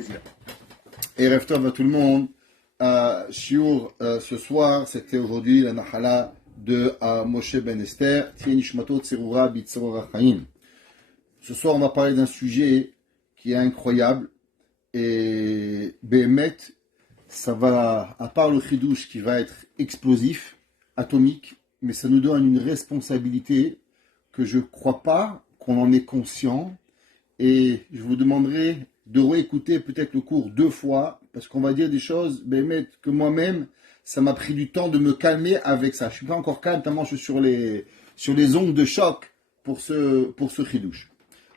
plaisir. Et Erev Tov à tout le monde. Shiur ce soir, c'était aujourd'hui la Nahala de Moshe Ben Esther. Tienishmato Tserura Bitzorah Chaim. Ce soir, on va parler d'un sujet qui est incroyable. Et Behemet, ça va, à part le chidouche qui va être explosif, atomique, mais ça nous donne une responsabilité que je ne crois pas qu'on en est conscient. Et je vous demanderai de réécouter peut-être le cours 2 fois, parce qu'on va dire des choses, Behemet, que moi-même, ça m'a pris du temps de me calmer avec ça. Je ne suis pas encore calme, tellement je suis sur les ongles de choc pour ce chidouche.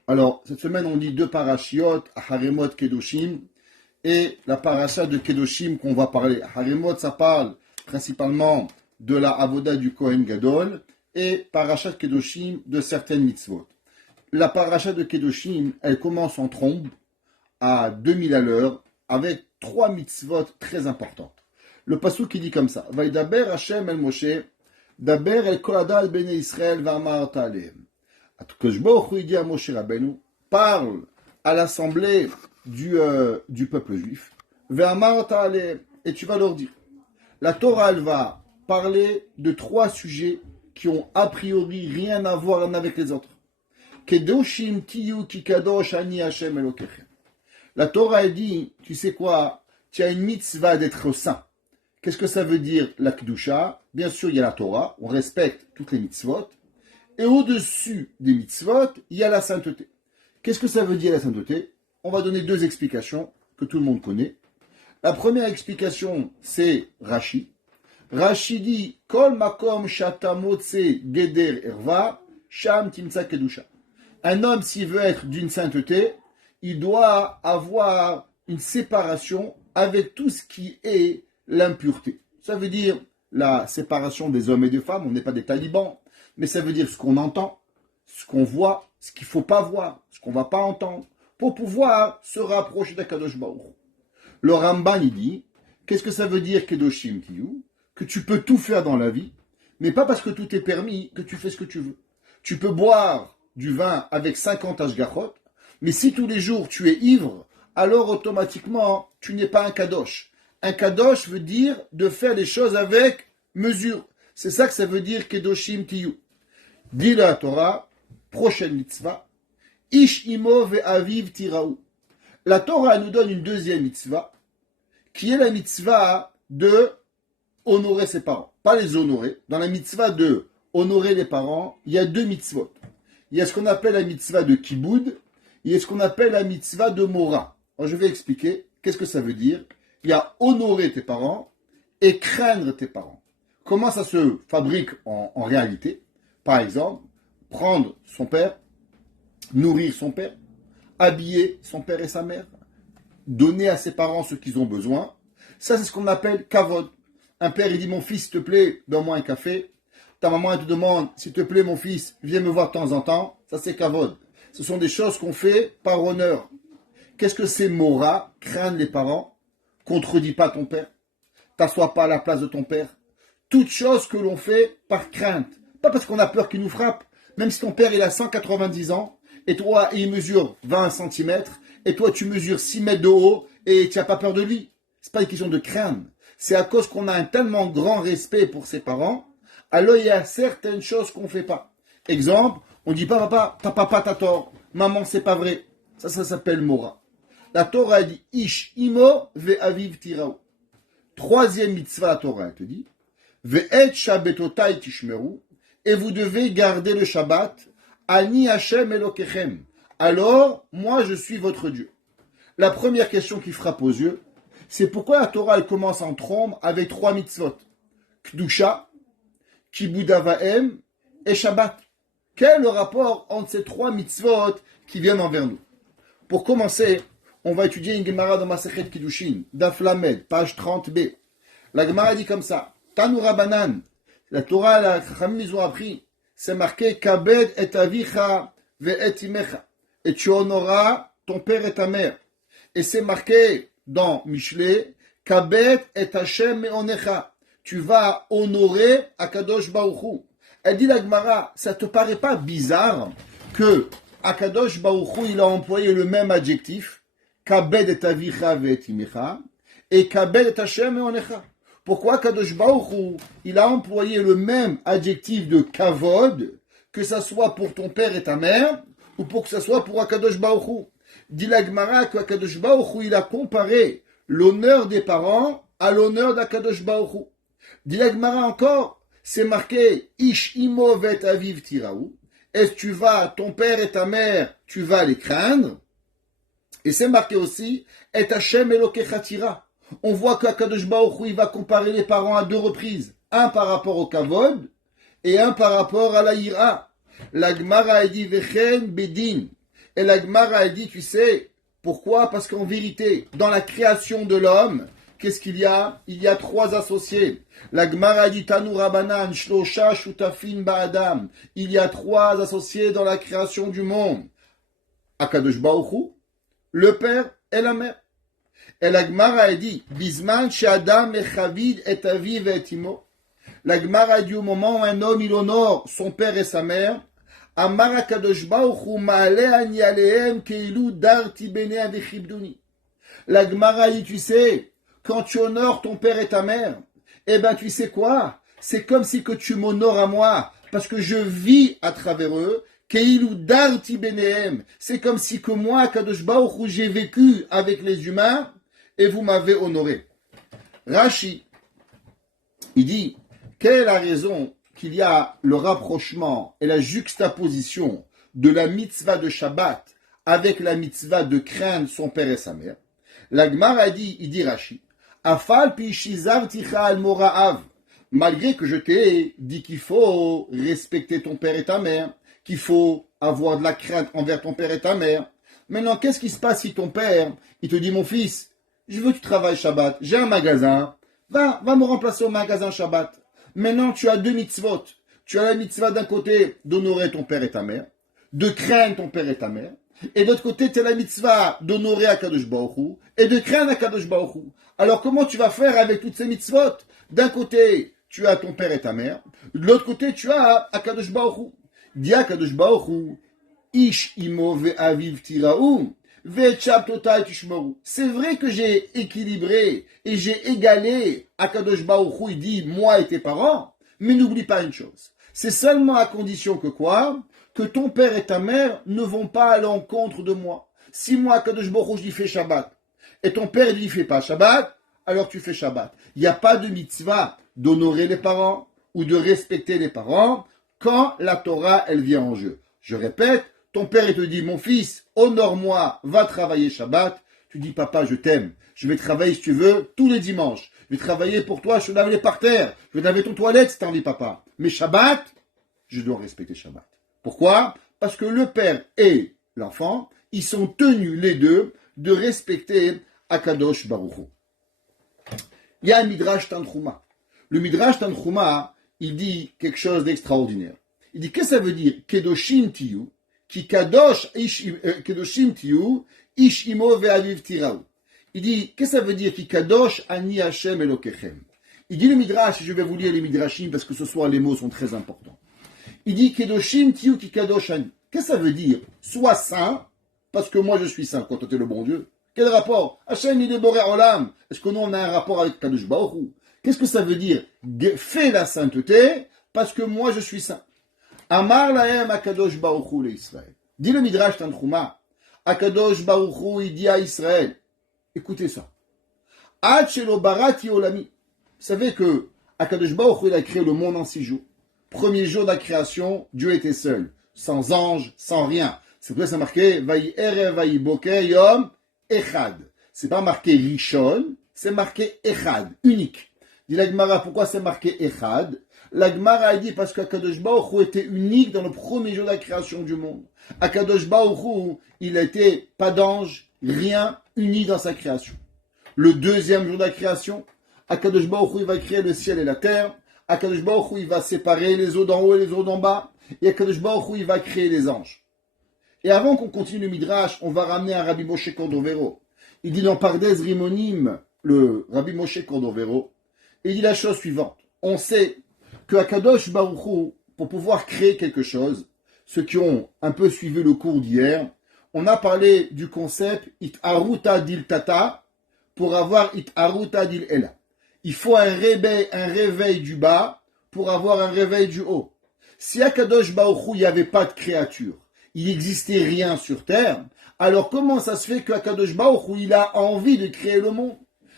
Alors, cette semaine, on lit 2 parashiot, Haremot, Kedoshim, et la parasha de Kedoshim qu'on va parler. Haremot, ça parle principalement de la avoda du Kohen Gadol, et parasha de Kedoshim de certaines mitzvot. La parasha de Kedoshim, elle commence en trombe, à 2000 à l'heure, avec 3 mitzvot très importantes. Le pasuk qui dit comme ça, Vaidaber Hashem el Moshe, Daber el Kolada al Bene Israël v'amar ta'alehem. Que il dit à Moshe Rabbeinu, parle à l'assemblée du peuple juif, v'amar ta'alehem, et tu vas leur dire. La Torah, elle va parler de 3 sujets qui ont a priori rien à voir l'un avec les autres. Kedoshim tiyu ki kadosh ani Hashem elokechem. La Torah, elle dit, tu sais quoi, tu as une mitzvah d'être saint. Qu'est-ce que ça veut dire la Kedusha? Bien sûr, il y a la Torah, on respecte toutes les mitzvot. Et au-dessus des mitzvot, il y a la sainteté. Qu'est-ce que ça veut dire la sainteté? On va donner 2 explications que tout le monde connaît. La première explication, c'est Rashi. Rashi dit, Kol makom shata motse geder erva, sham timtsa kedusha. Un homme, s'il veut être d'une sainteté, il doit avoir une séparation avec tout ce qui est l'impureté. Ça veut dire la séparation des hommes et des femmes, on n'est pas des talibans, mais ça veut dire ce qu'on entend, ce qu'on voit, ce qu'il ne faut pas voir, ce qu'on ne va pas entendre, pour pouvoir se rapprocher d'Akadosh Baruch Hu. Le Ramban, il dit, qu'est-ce que ça veut dire Kedoshim Tiyu? Que tu peux tout faire dans la vie, mais pas parce que tout est permis que tu fais ce que tu veux. Tu peux boire du vin avec 50 ashgachot, mais si tous les jours tu es ivre, alors automatiquement tu n'es pas un kadosh. Un kadosh veut dire de faire les choses avec mesure. C'est ça que ça veut dire kedoshim tiyu. Dit la Torah, prochaine mitzvah, ish imo ve'aviv tiraou. La Torah nous donne une deuxième mitzvah, qui est la mitzvah de honorer ses parents. Pas les honorer. Dans la mitzvah de honorer les parents, il y a 2 mitzvot. Il y a ce qu'on appelle la mitzvah de kiboud, il y a ce qu'on appelle la mitzvah de mora. Alors je vais expliquer qu'est-ce que ça veut dire. Il y a honorer tes parents et craindre tes parents. Comment ça se fabrique en réalité? Par exemple, prendre son père, nourrir son père, habiller son père et sa mère, donner à ses parents ce qu'ils ont besoin. Ça, c'est ce qu'on appelle kavod. Un père, il dit, mon fils, s'il te plaît, donne-moi un café. Ta maman, elle te demande, s'il te plaît, mon fils, viens me voir de temps en temps. Ça, c'est kavod. Ce sont des choses qu'on fait par honneur. Qu'est-ce que c'est mora? Craindre les parents. Contredis pas ton père. T'assois pas à la place de ton père. Toutes choses que l'on fait par crainte. Pas parce qu'on a peur qu'il nous frappe. Même si ton père, il a 190 ans, et toi, il mesure 20 cm, et toi, tu mesures 6 mètres de haut, et tu n'as pas peur de lui. C'est pas une question de craindre. C'est à cause qu'on a un tellement grand respect pour ses parents, alors il y a certaines choses qu'on ne fait pas. Exemple, on ne dit pas papa t'as tort, maman c'est pas vrai. Ça s'appelle mora. La Torah dit ish imo ve'aviv tiraou. 3e mitzvah, la Torah te dit ve'et shabbatotai tishmeru, et vous devez garder le Shabbat. Ani Hashem elokechem. Alors, moi je suis votre Dieu. La première question qui frappe aux yeux, c'est pourquoi la Torah elle commence en trombe avec 3 mitzvot. Kedusha, Kibud Avaim et Shabbat. Quel est le rapport entre ces 3 mitzvot qui viennent envers nous? Pour commencer, on va étudier une Gemara dans Masechet Kiddushin, Daf Lamed, page 30b. La Gemara dit comme ça, Tanu Rabanan, la Torah, la Chachamim, ils ont appris, c'est marqué Kabed et avicha ve'et imecha, et tu honoras ton père et ta mère. Et c'est marqué dans Mishlei, Kabed et Hashem me'onecha, tu vas honorer Akadosh Baruch Hu. Elle dit la Gemara, ça te paraît pas bizarre que Akadosh Baruch Hu, il a employé le même adjectif kabed et avicha ve et imecha, et kabed et Hashem eonecha. Pourquoi Kadosh Baruch Hu, il a employé le même adjectif de kavod, que ça soit pour ton père et ta mère, ou pour que ça soit pour Akadosh Baruch Hu. Dit la Gemara que Akadosh Baruch Hu, il a comparé l'honneur des parents à l'honneur d'Akadosh Baruch Hu. Dit la Gemara encore, c'est marqué Ish imo vet aviv tiraou. Est-ce que tu vas, ton père et ta mère, tu vas les craindre? Et c'est marqué aussi Et Hashem Elokecha tira. On voit qu'Akadosh Baruch Hu, il va comparer les parents à deux reprises. Un par rapport au kavod et un par rapport à la ira. La Gemara a dit Vechen bedin. Et la Gemara a dit, tu sais, pourquoi? Parce qu'en vérité, dans la création de l'homme, qu'est-ce qu'il y a? Il y a trois associés. La Gemara a dit Tanu Rabanan, Shlosha, Shutafin, Ba'adam. Il y a trois associés dans la création du monde. Akadosh Baruch Hu, le père et la mère. Et la Gemara a dit Bisman, Shadam, Echavid, et Aviv, et Imo. La Gemara a dit au moment où un homme il honore son père et sa mère, Amar Akadosh Baruch Hu ma'aleh ani alehem keilu darti bene avechibduni. La Gemara dit, tu sais, quand tu honores ton père et ta mère, eh ben tu sais quoi? C'est comme si que tu m'honores à moi, parce que je vis à travers eux. Keilu darti benehem. C'est comme si que moi, Akadosh Baruch Hu, j'ai vécu avec les humains et vous m'avez honoré. Rashi, il dit, quelle est la raison qu'il y a le rapprochement et la juxtaposition de la mitzvah de Shabbat avec la mitzvah de craindre son père et sa mère? La Gemara dit, il dit Rashi, Afal pi shizar ticha al mora'av. Malgré que je t'ai dit qu'il faut respecter ton père et ta mère, qu'il faut avoir de la crainte envers ton père et ta mère. Maintenant, qu'est-ce qui se passe si ton père, il te dit, mon fils, je veux que tu travailles Shabbat, j'ai un magasin, va me remplacer au magasin Shabbat. Maintenant, tu as deux mitzvot. Tu as la mitzvah d'un côté d'honorer ton père et ta mère, de craindre ton père et ta mère, et d'autre côté, tu as la mitzvah d'honorer Akadosh Baruch Hu et de craindre Akadosh Baruch Hu. Alors, comment tu vas faire avec toutes ces mitzvot? D'un côté, tu as ton père et ta mère, de l'autre côté, tu as Akadosh Baruch Hu. Dis Akadosh Baruch Hu, Ish imo ve'aviv tiraou. C'est vrai que j'ai équilibré et j'ai égalé Akadosh Baruch Hu, il dit moi et tes parents, mais n'oublie pas une chose. C'est seulement à condition que quoi? Que ton père et ta mère ne vont pas à l'encontre de moi. Si moi, Akadosh Baruch Hu, je dis fais Shabbat, et ton père il dit fais pas Shabbat, alors tu fais Shabbat. Il n'y a pas de mitzvah d'honorer les parents ou de respecter les parents quand la Torah elle vient en jeu. Je répète, ton père, il te dit, mon fils, honore-moi, va travailler Shabbat. Tu dis, papa, je t'aime. Je vais travailler, si tu veux, tous les dimanches. Je vais travailler pour toi, je vais laver les parterres. Je vais laver ton toilette, si t'as envie, papa. Mais Shabbat, je dois respecter Shabbat. Pourquoi? Parce que le père et l'enfant, ils sont tenus, les deux, de respecter Akadosh Baruch Hu. Il y a un Midrash Tanchuma. Le Midrash Tanchuma, il dit quelque chose d'extraordinaire. Il dit, qu'est-ce que ça veut dire? Kedoshim tiyu. Ki kadosh kedoshim tiyu ish imo ve'aviv tiraou. Il dit, qu'est-ce que ça veut dire ki kadosh ani Hashem elokechem? Il dit le midrash, je vais vous lire les midrashim parce que ce soir les mots sont très importants. Il dit kedoshim tiyu ki kadosh ani. Qu'est-ce que ça veut dire? Sois saint parce que moi je suis saint quand tu es le bon Dieu. Quel rapport? Hashem il est boré olam. Est-ce que nous on a un rapport avec Kadosh Baruch Hu? Qu'est-ce que ça veut dire? Fais la sainteté parce que moi je suis saint. Amar lahem Akadosh Baruch Hu l'Israël. Dit le Midrash Tanchuma, Akadosh Baruch Hu, il dit à Israël, écoutez ça. Ad shelo barati olami. Vous savez que Akadosh Baruch Hu, il a créé le monde en 6 jours. Premier jour de la création, Dieu était seul, sans ange, sans rien. C'est pour ça que c'est marqué, Vayi erev, vayi boker, yom, echad. C'est pas marqué Rishon, c'est marqué echad, unique. Dit la Gemara, pourquoi c'est marqué echad? La Gemara a dit parce qu'Akadosh Baruch Hu était unique dans le premier jour de la création du monde. Akadosh Baruch Hu, il n'était pas d'ange, rien, uni dans sa création. Le deuxième jour de la création, Akadosh Baruch Hu, il va créer le ciel et la terre. Akadosh Baruch Hu, il va séparer les eaux d'en haut et les eaux d'en bas. Et Akadosh Baruch Hu, il va créer les anges. Et avant qu'on continue le Midrash, on va ramener un Rabbi Moshe Cordovero. Il dit dans Pardes Rimonim, le Rabbi Moshe Cordovero, il dit la chose suivante. On sait que Akadosh Baruch Hu, pour pouvoir créer quelque chose, ceux qui ont un peu suivi le cours d'hier, on a parlé du concept It'aruta dil tata pour avoir It'aruta dil ela. Il faut un réveil du bas pour avoir un réveil du haut. Si Akadosh Baruch Hu, il n'y avait pas de créature, il n'existait rien sur terre, alors comment ça se fait qu'Akadosh Baruch Hu, il a envie de créer le monde?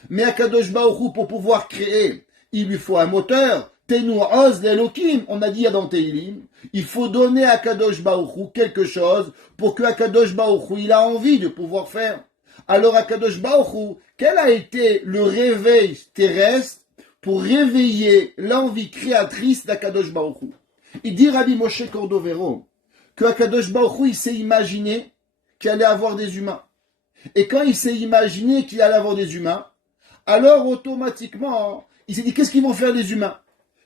Mais Akadosh Baruch Hu, pour pouvoir créer, il lui faut un moteur. Tenu oz l'Elokim, on a dit dans Teilim, il faut donner à Akadosh Baruch Hu quelque chose pour que Akadosh Baruch Hu, il a envie de pouvoir faire. Alors Akadosh Baruch Hu, quel a été le réveil terrestre pour réveiller l'envie créatrice d'Akadosh Baruch Hu? Il dit Rabbi Moshe Cordovero que Akadosh Baruch Hu, il s'est imaginé qu'il allait avoir des humains. Et quand il s'est imaginé qu'il allait avoir des humains, alors automatiquement, il s'est dit, qu'est-ce qu'ils vont faire les humains?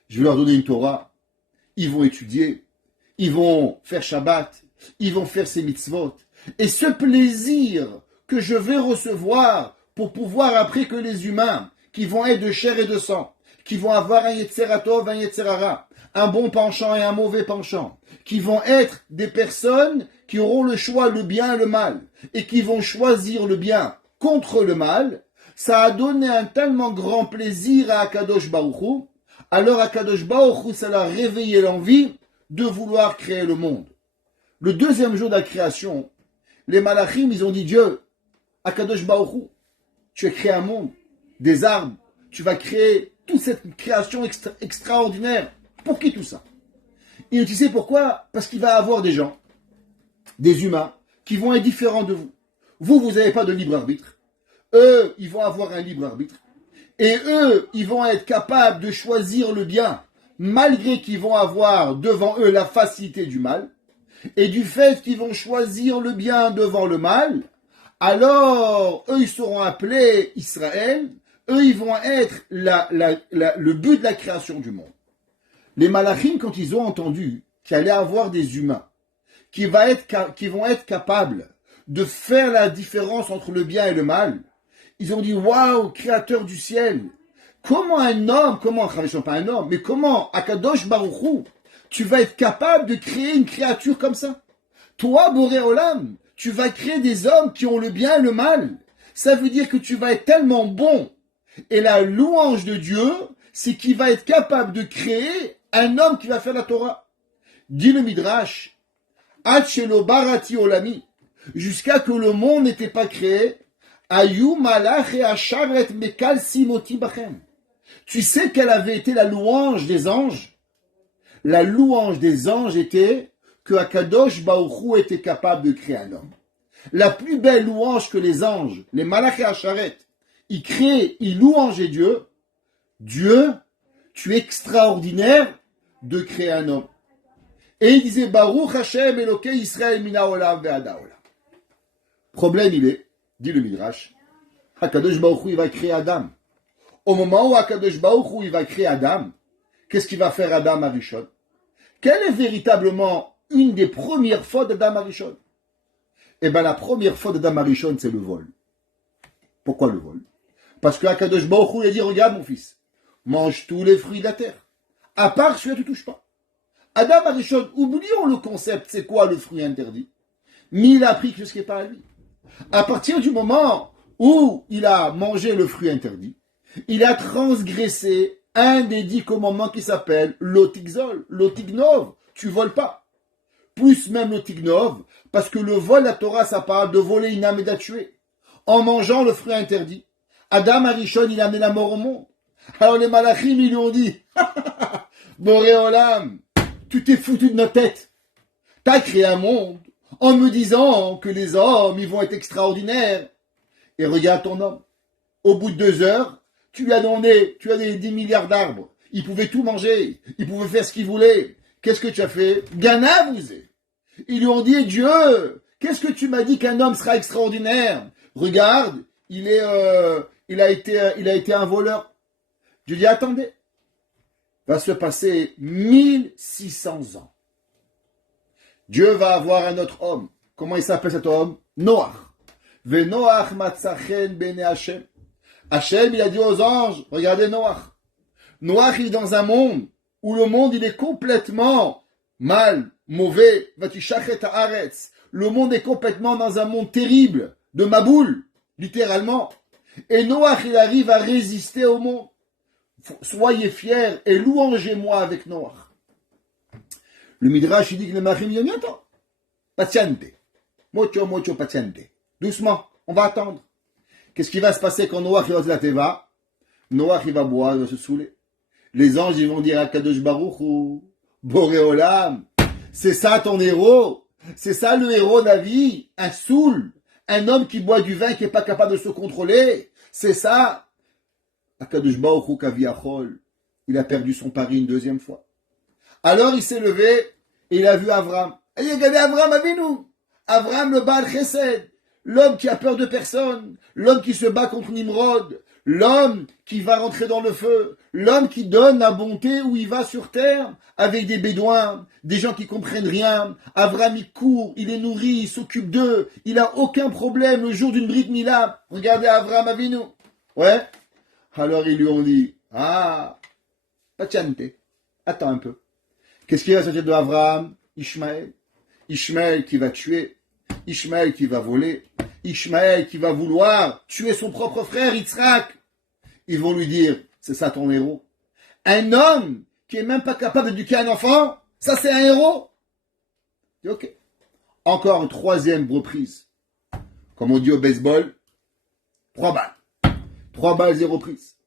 Je vais leur donner une Torah, ils vont étudier, ils vont faire Shabbat, ils vont faire ses mitzvot. Et ce plaisir que je vais recevoir pour pouvoir, après que les humains, qui vont être de chair et de sang, qui vont avoir un Yetzeratov, un Yetzerara, un bon penchant et un mauvais penchant, qui vont être des personnes qui auront le choix, le bien et le mal, et qui vont choisir le bien contre le mal, ça a donné un tellement grand plaisir à Akadosh Baruch Hu. Alors Akadosh Baruch Hu, ça l'a réveillé l'envie de vouloir créer le monde. Le deuxième jour de la création, les malachim, ils ont dit Dieu, Akadosh Baruch Hu, tu as créé un monde, des arbres, tu vas créer toute cette création extraordinaire. Pour qui tout ça? Et tu sais pourquoi? Parce qu'il va y avoir des gens, des humains, qui vont être différents de vous. Vous n'avez pas de libre arbitre. Eux, ils vont avoir un libre arbitre. Et eux, ils vont être capables de choisir le bien, malgré qu'ils vont avoir devant eux la facilité du mal. Et du fait qu'ils vont choisir le bien devant le mal, alors eux, ils seront appelés Israël. Eux, ils vont être le but de la création du monde. Les malachim, quand ils ont entendu qu'il allait avoir des humains qui vont être capables de faire la différence entre le bien et le mal, ils ont dit, waouh, créateur du ciel, comment Akadosh Baruch Hu, tu vas être capable de créer une créature comme ça? Toi, Boré Olam, tu vas créer des hommes qui ont le bien et le mal. Ça veut dire que tu vas être tellement bon. Et la louange de Dieu, c'est qu'il va être capable de créer un homme qui va faire la Torah. Dit le Midrash, Ad shelo barati olami, jusqu'à que le monde n'était pas créé, Ayu malach et asharet mekal simoti bachem. Tu sais quelle avait été la louange des anges? La louange des anges était que Akadosh Baruch Hu était capable de créer un homme. La plus belle louange que les anges, les malach et asharet, ils créent, ils louangeaient Dieu. Dieu, tu es extraordinaire de créer un homme. Et il disait Baruch Hashem Elokei Israël mina olam ve'ada olam. Problème il est, dit le Midrash, Akadosh Baruch Hu il va créer Adam. Au moment où Akadosh Baruch Hu il va créer Adam, qu'est-ce qu'il va faire Adam Arishon? Quelle est véritablement une des premières fautes d'Adam Arishon? Eh bien la première faute d'Adam Arishon c'est le vol. Pourquoi le vol? Parce que Akadosh Baruch Hu il a dit regarde mon fils, mange tous les fruits de la terre. À part celui-là, tu ne touches pas. Adam Arishon, oublions le concept, c'est quoi le fruit interdit. Mais il a appris que ce qui n'est pas à lui. À partir du moment où il a mangé le fruit interdit, il a transgressé un des 10 commandements qui s'appelle l'otigzol, l'otignov. Tu voles pas. Plus même l'otignov, parce que le vol, la Torah, ça parle de voler une âme et de la tuer. En mangeant le fruit interdit, Adam Arishon, il a amené la mort au monde. Alors les malachim, ils lui ont dit, Boré Olam, tu t'es foutu de notre tête. T'as créé un monde en me disant que les hommes, ils vont être extraordinaires. Et regarde ton homme. Au bout de 2 heures, tu lui as donné 10 milliards d'arbres. Il pouvait tout manger. Il pouvait faire ce qu'il voulait. Qu'est-ce que tu as fait? Gana vous êtes. Ils lui ont dit, Dieu, qu'est-ce que tu m'as dit qu'un homme sera extraordinaire? Regarde, il a été un voleur. Dieu dit, attendez. Va se passer 1600 ans. Dieu va avoir un autre homme. Comment il s'appelle cet homme? Noach. Ve Noach matzachen bene Hashem. Hashem, il a dit aux anges, regardez Noach. Noach, il est dans un monde où le monde, il est complètement mal, mauvais. Vatishachet haaretz. Le monde est complètement dans un monde terrible, de Maboul, littéralement. Et Noach, il arrive à résister au monde. Soyez fiers et louangez-moi avec Noach. Le Midrash, il dit que le Machim dit, attends, patiente, mucho patiente. Doucement, on va attendre. Qu'est-ce qui va se passer quand Noach, il va se la teva? Noach, il va boire, il va se saouler. Les anges, ils vont dire à Kadosh Baruch Hu, Boré Olam, c'est ça ton héros, c'est ça le héros David, un saoul, un homme qui boit du vin qui n'est pas capable de se contrôler, c'est ça. Akadosh Baruch Hu Kaviachol, il a perdu son pari une deuxième fois. Alors il s'est levé et il a vu Avram. Et il a regardé Avram Avinu. Avram le Baal Chesed, l'homme qui a peur de personne, l'homme qui se bat contre Nimrod, l'homme qui va rentrer dans le feu, l'homme qui donne la bonté où il va sur terre, avec des bédouins, des gens qui comprennent rien. Avram, il court, il est nourri, il s'occupe d'eux, il n'a aucun problème le jour d'une Brit Mila. Regardez Avram Avinu. Ouais. Alors ils lui ont dit, patiente, attends un peu. Qu'est-ce qui va sortir de Avram? Ishmaël. Ishmaël qui va tuer, Ishmaël qui va voler, Ishmaël qui va vouloir tuer son propre frère Yitzhak. Ils vont lui dire, c'est ça ton héros. Un homme qui est même pas capable d'éduquer un enfant, ça c'est un héros. Et ok. Encore une troisième reprise. Comme on dit au baseball, 3 balles. 3 balles, 0 prise.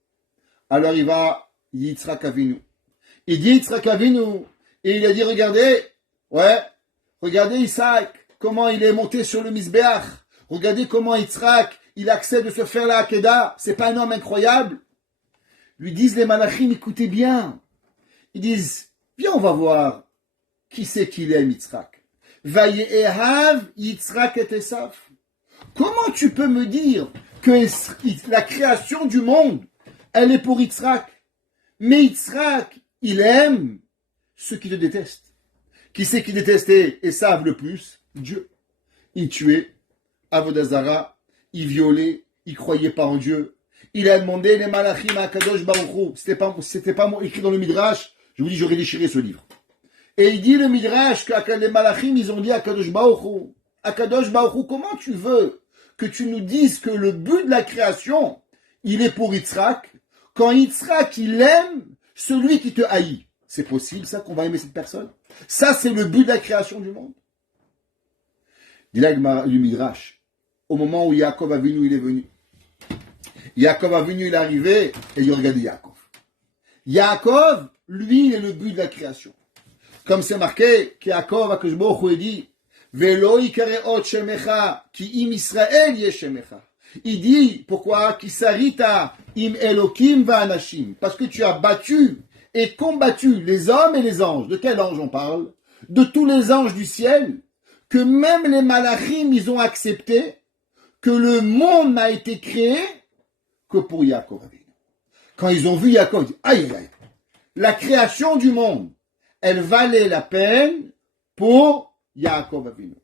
Alors il va Yitzhak Avinu. Il dit Yitzhak Avinu. Et il a dit, regardez Isaac, comment il est monté sur le Misbéach. Regardez comment Yitzhak, il accepte de se faire la Hakeda. C'est pas un homme incroyable. Lui disent les Malachim, écoutez bien. Ils disent, viens on va voir qui c'est qu'il aime Yitzhak. Vayehav Yitzhak et Esav. Comment tu peux me dire que la création du monde, elle est pour Yitzhak? Mais Yitzhak, il aime ceux qui te détestent. Qui c'est qui détestait Esav le plus? Dieu. Il tuait Avodazara, il violait, il croyait pas en Dieu. Il a demandé les malachim à Kadosh Baruch Hu. C'était pas écrit dans le Midrash. Je vous dis, j'aurais déchiré ce livre. Et il dit le Midrash que les malachim, ils ont dit à Kadosh Baruch Hu. À Kadosh Baruch Hu, comment tu veux que tu nous dises que le but de la création, il est pour Yitzhak, quand Yitzhak, il aime celui qui te haït? C'est possible, ça, qu'on va aimer cette personne? Ça, c'est le but de la création du monde. Dit là du Midrash, au moment où Yaakov Avinu, il est venu. Yaakov Avinu, il est arrivé, et il regardait Yaakov. Yaakov, lui, il est le but de la création. Comme c'est marqué, qu'Yaakov, Akadosh Baruch Hu, dit, Velo ikareot shemecha, ki im Israël yeshemecha. Il dit, pourquoi? Ki sarita im Elokim va anashim. Parce que tu as battu et combattu les hommes et les anges. De quel ange on parle? De tous les anges du ciel, que même les malachim, ils ont accepté que le monde n'a été créé que pour Yaakov. Quand ils ont vu Yaakov, ils disent, aïe, aïe, la création du monde, elle valait la peine pour Yaakov Avinu.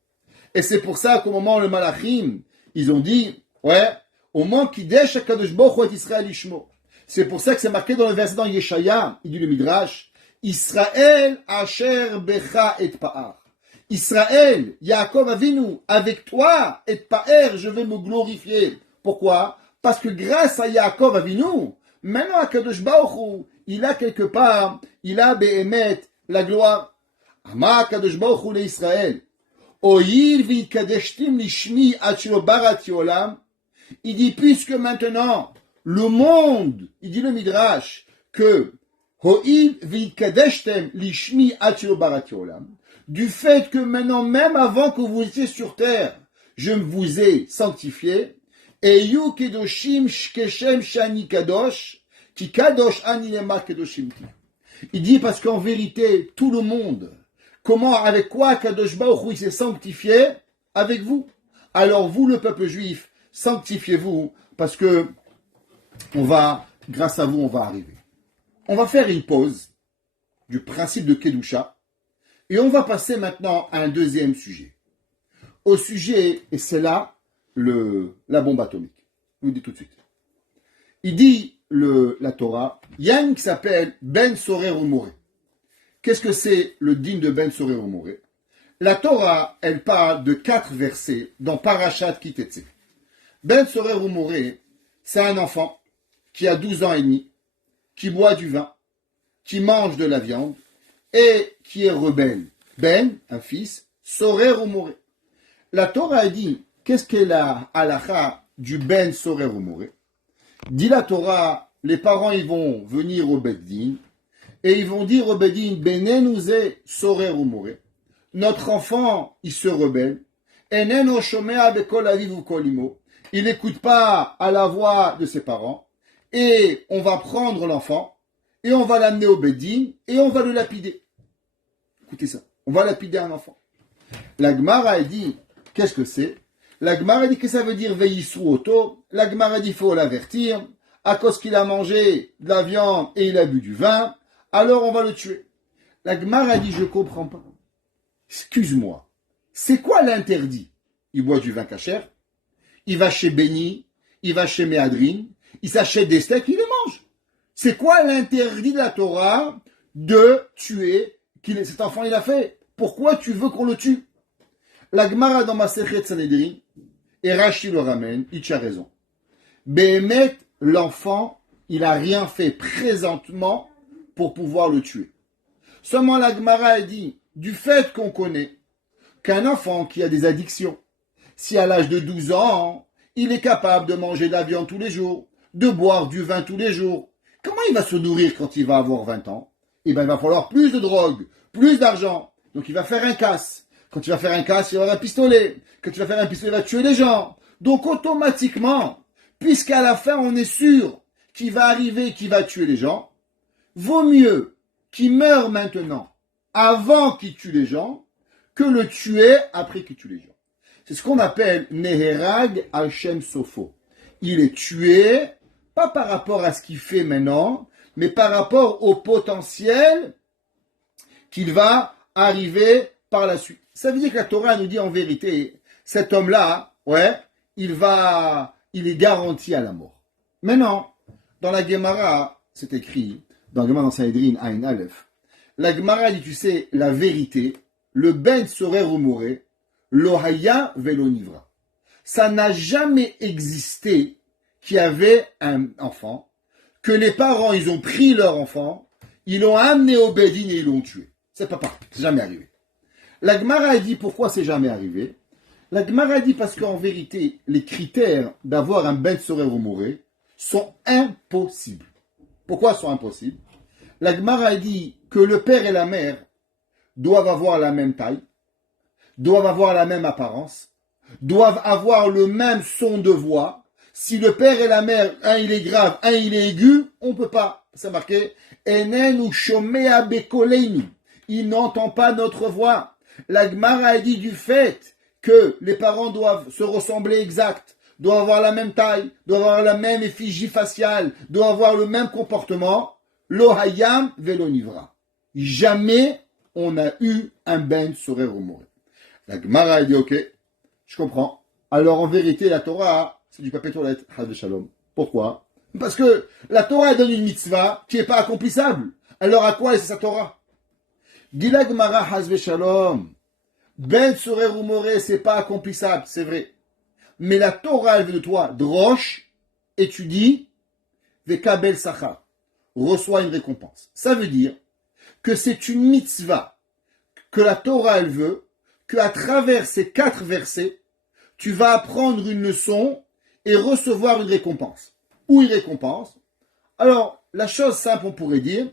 Et c'est pour ça qu'au moment où le malachim, ils ont dit, au moment Kidesh HaKadosh Baruch Hu et Israël Ishmo. C'est pour ça que c'est marqué dans le verset dans Yeshaya, il dit le Midrash, Israël Asher Becha et Pa'ar. Israël, Yaakov Avinu, avec toi, et Pa'er, je vais me glorifier. Pourquoi? Parce que grâce à Yaakov Avinu, maintenant HaKadosh Baruch Hu, il a quelque part, il a Behemet, la gloire. Ama HaKadosh Baruch Hu l'Israël. Oïl v'ikadeshtim lishmi achilo barati olam. Il dit, puisque maintenant, le monde, il dit le Midrash, que Ho'il v'ikadeshtem lishmi achilo barati olam. Du fait que maintenant, même avant que vous étiez sur terre, je vous ai sanctifié. Et yu kedoshim shkeshem shani kadosh, ki kadosh ani lema kedoshim ki. Il dit parce qu'en vérité, tout le monde, comment, avec quoi Kadosh Baruch Hu s'est sanctifié? Avec vous. Alors vous, le peuple juif, sanctifiez-vous, parce que grâce à vous, on va arriver. On va faire une pause du principe de Kedusha, et on va passer maintenant à un deuxième sujet. Au sujet, et c'est là, la bombe atomique. Je vous le dis tout de suite. Il dit, la Torah, il y a une qui s'appelle Ben Sorer Umoré. Qu'est-ce que c'est le digne de Ben Sorer Umoré? La Torah, elle parle de 4 versets dans Parashat Kitetse. Ben Sorer Umoré, c'est un enfant qui a 12 ans et demi, qui boit du vin, qui mange de la viande et qui est rebelle. Ben, un fils, Sorer Umoré. La Torah a dit, qu'est-ce qu'est la halakha du Ben Sorer Umoré? Dit la Torah, les parents ils vont venir au Beddin et ils vont dire au Beddin, Benenouze Sorer Umoré. Notre enfant, il se rebelle. Eneno shomea bekol aviv ukol imo. Il n'écoute pas à la voix de ses parents. Et on va prendre l'enfant et on va l'amener au Beddin et on va le lapider. Écoutez ça. On va lapider un enfant. La Gemara a dit, qu'est-ce que c'est? La Gemara a dit que ça veut dire veillissou auto. La Gemara a dit, il faut l'avertir. À cause qu'il a mangé de la viande et il a bu du vin, alors on va le tuer. La Gemara a dit, je comprends pas. Excuse-moi. C'est quoi l'interdit? Il boit du vin cachère. Il va chez Béni. Il va chez Méadrine. Il s'achète des steaks, il les mange. C'est quoi l'interdit de la Torah de tuer cet enfant il a fait? Pourquoi tu veux qu'on le tue? La Gemara dans Masechet Sanhedrin, et Rashi le ramène, il a raison. Béhémet, l'enfant, il a rien fait présentement pour pouvoir le tuer. Seulement la Gemara a dit, du fait qu'on connaît qu'un enfant qui a des addictions, si à l'âge de 12 ans, il est capable de manger de la viande tous les jours, de boire du vin tous les jours, comment il va se nourrir quand il va avoir 20 ans? Eh bien, il va falloir plus de drogue, plus d'argent. Donc, il va faire un casse. Quand il va faire un casse, il va avoir un pistolet. Quand il va faire un pistolet, il va tuer les gens. Donc, automatiquement, puisqu'à la fin, on est sûr qu'il va arriver, qu'il va tuer les gens, vaut mieux qu'il meure maintenant, avant qu'il tue les gens, que le tuer après qu'il tue les gens. C'est ce qu'on appelle Neherag Hashem Sofo. Il est tué, pas par rapport à ce qu'il fait maintenant, mais par rapport au potentiel qu'il va arriver par la suite. Ça veut dire que la Torah nous dit en vérité, cet homme-là, il est garanti à la mort. Maintenant, dans la Gemara, c'est écrit, dans la Gemara dans Sanhedrin, Ain Aleph, la Gemara dit, tu sais, la vérité, le Ben Sorer Umoré, Lohaya velo nivra. Ça n'a jamais existé qu'il y avait un enfant, que les parents, ils ont pris leur enfant, ils l'ont amené au Beddin et ils l'ont tué. C'est pas pareil, c'est jamais arrivé. La Gemara a dit pourquoi c'est jamais arrivé. La Gemara a dit parce qu'en vérité, les critères d'avoir un Ben Sorer Umoré sont impossibles. Pourquoi sont impossibles? La Gemara a dit que le père et la mère doivent avoir la même taille, doivent avoir la même apparence, doivent avoir le même son de voix. Si le père et la mère, un il est grave, un il est aigu, on peut pas. C'est marqué, Enen ou Shomea Bekoleinu. Il n'entend pas notre voix. La Gemara a dit du fait que les parents doivent se ressembler exact, doivent avoir la même taille, doivent avoir la même effigie faciale, doivent avoir le même comportement. Lohayam velo nivra. Jamais on a eu un Ben Sorer Umoré. La Gemara a dit ok, je comprends. Alors en vérité la Torah, c'est du papier toilette. Chas Shalom. Pourquoi? Parce que la Torah donne une mitzvah qui n'est pas accomplissable. Alors à quoi est-ce sa Torah? Dit la Gemara Chas Shalom. Ben Sorer Umoré, c'est pas accomplissable, c'est vrai. Mais la Torah, elle veut de toi, drosh, étudie, vekabel sachar, reçoit une récompense. Ça veut dire que c'est une mitzvah que la Torah, elle veut, qu'à travers ces 4 versets, tu vas apprendre une leçon et recevoir une récompense. Ou une récompense. Alors, la chose simple, on pourrait dire,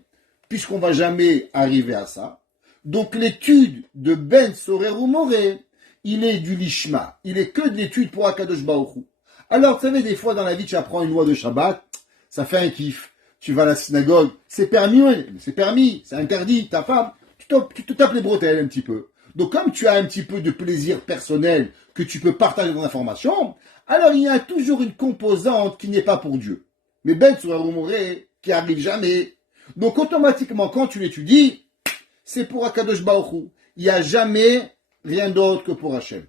puisqu'on va jamais arriver à ça, donc l'étude de Ben Sorer Umoré, il est du lishma, il est que de l'étude pour Akadosh Baruch Hu. Alors, vous savez, des fois dans la vie, tu apprends une loi de Shabbat, ça fait un kiff. Tu vas à la synagogue, c'est permis, c'est permis, c'est interdit, ta femme, tu te tapes les bretelles un petit peu. Donc comme tu as un petit peu de plaisir personnel que tu peux partager dans l'information, alors il y a toujours une composante qui n'est pas pour Dieu. Mais Ben Sorer Umoré, qui arrive jamais. Donc automatiquement, quand tu l'étudies, c'est pour Akadosh Baruch Hu. Il n'y a jamais rien d'autre que pour Hachem.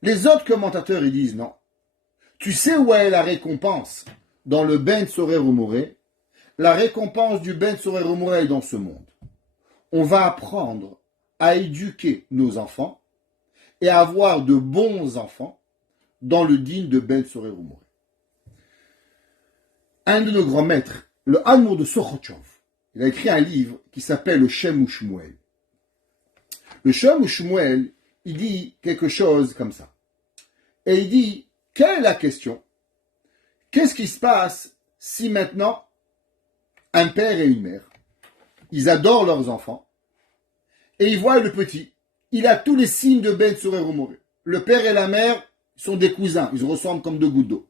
Les autres commentateurs, ils disent non. Tu sais où est la récompense dans le Ben Sorer Umoré? La récompense du Ben Sorer Umoré est dans ce monde. On va apprendre à éduquer nos enfants et à avoir de bons enfants dans le digne de Ben Sorer Umoré. Un de nos grands maîtres, le Admour de Sochotchov, il a écrit un livre qui s'appelle le Shem U'Shmuel. Le Shem U'Shmuel, il dit quelque chose comme ça. Et il dit, quelle est la question? Qu'est-ce qui se passe si maintenant un père et une mère, ils adorent leurs enfants et ils voient le petit, il a tous les signes de Ben Sorer Umoré. Le père et la mère sont des cousins, ils se ressemblent comme deux gouttes d'eau.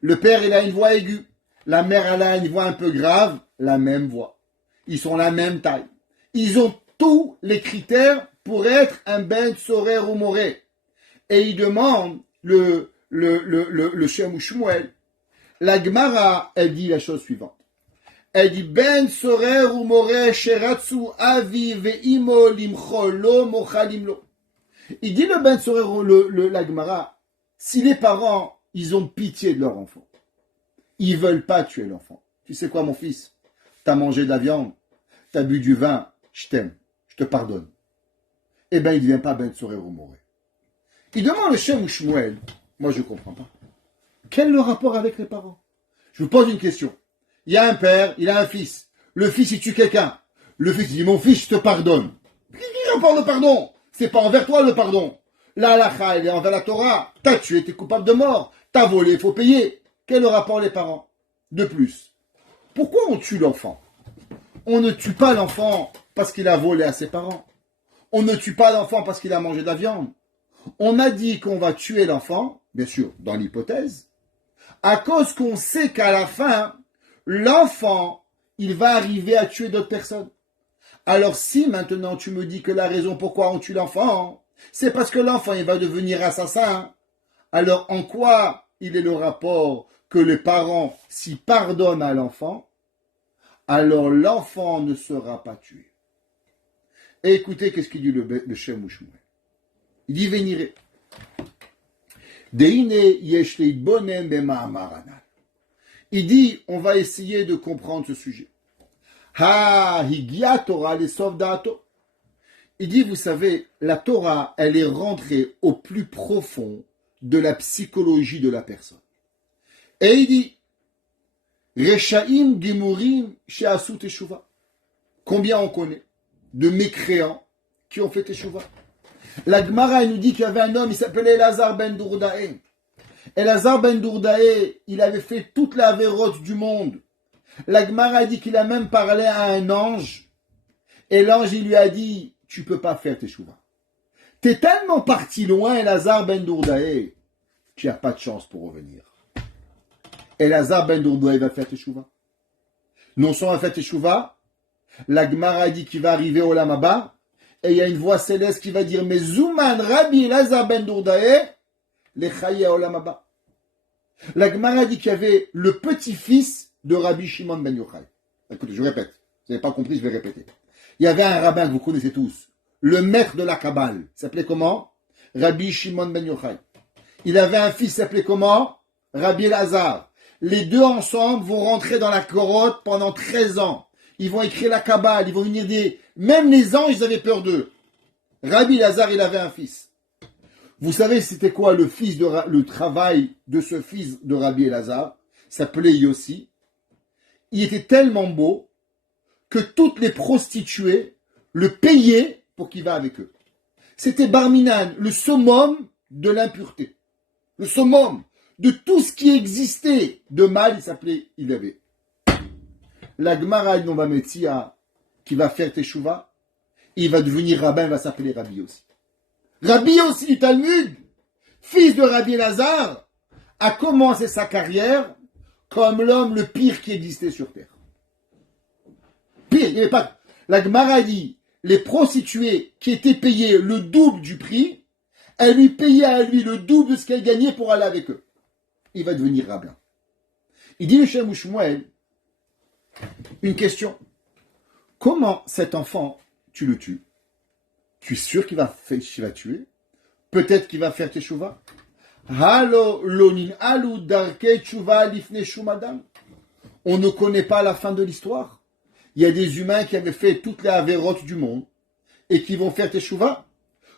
Le père, il a une voix aiguë. La mère, elle a une voix un peu grave, la même voix. Ils sont la même taille. Ils ont tous les critères pour être un Ben Sorer Umoré. Et il demande le Shem U'Shmuel. La Gemara, elle dit la chose suivante. Elle dit Ben Sorer Umoré sheratsu avi ve'imo limcho lo mochalim lo. Il dit le Ben Sorer, la Gemara, si les parents, ils ont pitié de leur enfant, ils veulent pas tuer l'enfant. Tu sais quoi, mon fils? T'as mangé de la viande, t'as bu du vin, je t'aime, je te pardonne. Eh bien, il ne devient pas Ben Sorer Umoré. Il demande le Shem U'Shmuel. Moi, je ne comprends pas. Quel est le rapport avec les parents? Je vous pose une question. Il y a un père, il a un fils. Le fils, il tue quelqu'un. Le fils, il dit, mon fils, je te pardonne. Quel rapport de pardon? C'est pas envers toi le pardon. La halakha, elle est envers la Torah. T'as tué, t'es coupable de mort. T'as volé, il faut payer. Quel est le rapport les parents? De plus, pourquoi on tue l'enfant? On ne tue pas l'enfant parce qu'il a volé à ses parents. On ne tue pas l'enfant parce qu'il a mangé de la viande. On a dit qu'on va tuer l'enfant, bien sûr, dans l'hypothèse, à cause qu'on sait qu'à la fin, l'enfant, il va arriver à tuer d'autres personnes. Alors si maintenant tu me dis que la raison pourquoi on tue l'enfant, c'est parce que l'enfant, il va devenir assassin, alors en quoi il est le rapport que les parents, s'y pardonnent à l'enfant, alors l'enfant ne sera pas tué. Et écoutez, qu'est-ce qu'il dit le Shem U'Shmuel. Il dit Véniré. Il dit, on va essayer de comprendre ce sujet. Il dit, vous savez, la Torah, elle est rentrée au plus profond de la psychologie de la personne. Et il dit, Rechaim Gemurim Sheasu Teshuva. Combien on connaît de mécréants qui ont fait Teshuva? La Gemara nous dit qu'il y avait un homme, il s'appelait Elazar ben Dourdaé. Elazar ben Dourdaé, il avait fait toute la vérote du monde. La Gemara dit qu'il a même parlé à un ange. Et l'ange, il lui a dit, tu peux pas faire Teshuva. T'es tellement parti loin, Elazar ben Dourdaé, tu n'as pas de chance pour revenir. Elazar ben Dourdaé va faire Teshuva. Non seulement va faire Teshuva, la Gemara dit qu'il va arriver au Lamaba, et il y a une voix céleste qui va dire, mais Zouman Rabbi Elazar ben Dourdaé, les Chaye Olam Haba. La Gemara dit qu'il y avait le petit-fils de Rabbi Shimon ben Yochai. Écoutez, je répète. Vous n'avez pas compris, je vais répéter. Il y avait un rabbin que vous connaissez tous, le maître de la Kabbale. Il s'appelait comment? Rabbi Shimon ben Yochai. Il avait un fils, s'appelait comment? Rabbi Elazar. Les deux ensemble vont rentrer dans la Koroth pendant 13 ans. Ils vont écrire la Kabbale, ils vont venir des... Même les anges, ils avaient peur d'eux. Rabbi Elazar, il avait un fils. Vous savez, c'était quoi le travail de ce fils de Rabbi Elazar? Il s'appelait Yossi. Il était tellement beau que toutes les prostituées le payaient pour qu'il va avec eux. C'était Barminan, le summum de l'impureté. Le summum de tout ce qui existait de mal, il avait. La Gemara Nova Metzia, qui va faire Teshuva, il va devenir rabbin, il va s'appeler Rabbi Yossi. Rabbi Yossi du Talmud, fils de Rabbi Elazar, a commencé sa carrière comme l'homme le pire qui existait sur terre. Pire, il n'y avait pas. La Gemara dit, les prostituées qui étaient payées le double du prix, elles lui payaient à lui le double de ce qu'elle gagnait pour aller avec eux. Il va devenir rabbin. Il dit le Shem U'Shmuel, une question. Comment cet enfant, tu le tues? Tu es sûr qu'il va tuer? Peut-être qu'il va faire teshuva? On ne connaît pas la fin de l'histoire. Il y a des humains qui avaient fait toutes les avérotes du monde. et qui vont faire teshuva,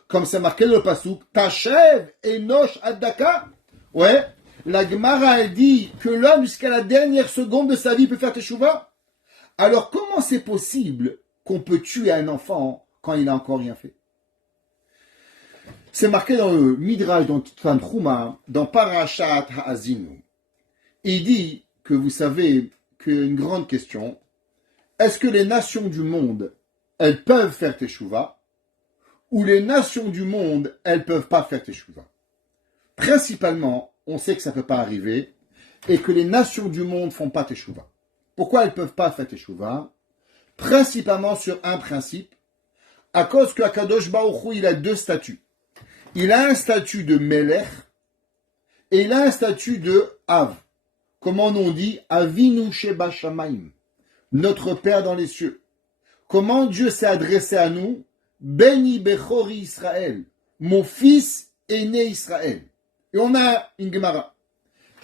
comme c'est marqué dans le pasuk, Tashev Enosh Addaka. Ouais, la Gemara elle dit que l'homme jusqu'à la dernière seconde de sa vie peut faire teshuva. Alors comment c'est possible qu'on peut tuer un enfant quand il n'a encore rien fait? C'est marqué dans le Midrash, dans Tanchuma, dans Parashat Ha'azinu. Il dit que vous savez qu'une grande question, est-ce que les nations du monde, elles peuvent faire teshuva, ou les nations du monde, elles peuvent pas faire teshuva? Principalement, on sait que ça peut pas arriver, et que les nations du monde font pas teshuva. Pourquoi elles peuvent pas faire teshuva? Principalement sur un principe, à cause que Akadosh Baruch Hu, il a deux statuts. Il a un statut de Melech, et il a un statut de Av. Comment on dit Avinu Sheba Shamayim, notre Père dans les cieux. Comment Dieu s'est adressé à nous? Beni Bechori Israël, mon fils aîné Israël. Et on a une Gemara.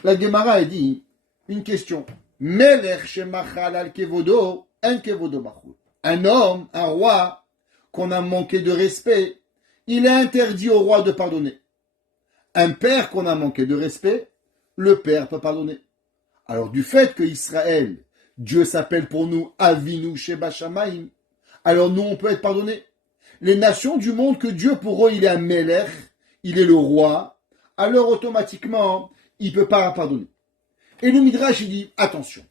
La Gemara a dit une question. Melech Shemachal al Kevodo, en Kevodo Bachul. Un homme, un roi, qu'on a manqué de respect, il est interdit au roi de pardonner. Un père qu'on a manqué de respect, le père peut pardonner. Alors du fait que Israël, Dieu s'appelle pour nous Avinu Sheba Shamayim, alors nous on peut être pardonné. Les nations du monde que Dieu pour eux il est un Melech, il est le roi, alors automatiquement il ne peut pas pardonner. Et le Midrash il dit attention,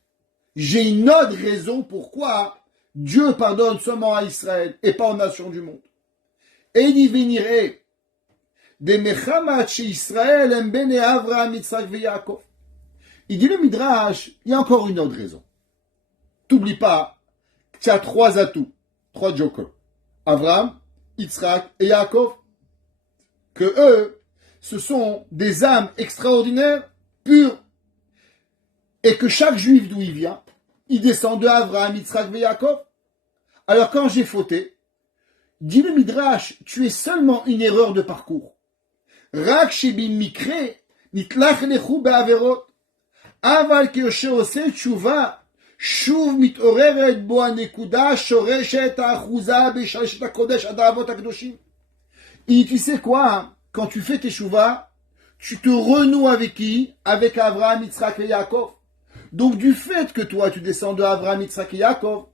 j'ai une autre raison pourquoi Dieu pardonne seulement à Israël et pas aux nations du monde. Et il dit venir des Mechamat chez Israël en bene Avraham, Yitzhak et Yaakov. Il dit le Midrash, il y a encore une autre raison. T'oublie pas que tu as trois atouts, trois jokers. Avraham, Yitzhak et Yaakov. Que eux, ce sont des âmes extraordinaires, pures. Et que chaque juif d'où il vient, il descend de Avraham, Yitzhak et Yaakov. Alors quand j'ai fauté, dit le Midrash, tu es seulement une erreur de parcours. Rak shebim mikre, nitlach lechu be'averot. Aval ke'oshe tshuva, shuv mit'oreret bo hanekuda shoreshet ha'achuza b'shalshet ha'kodesh ad ha'avot ha'kedoshim. Et tu sais quoi, quand tu fais tes shuvah, tu te renoues avec qui? Avec Avraham, Yitzhak et Yaakov. Donc du fait que toi tu descends de Avraham, Yitzhak et Yaakov,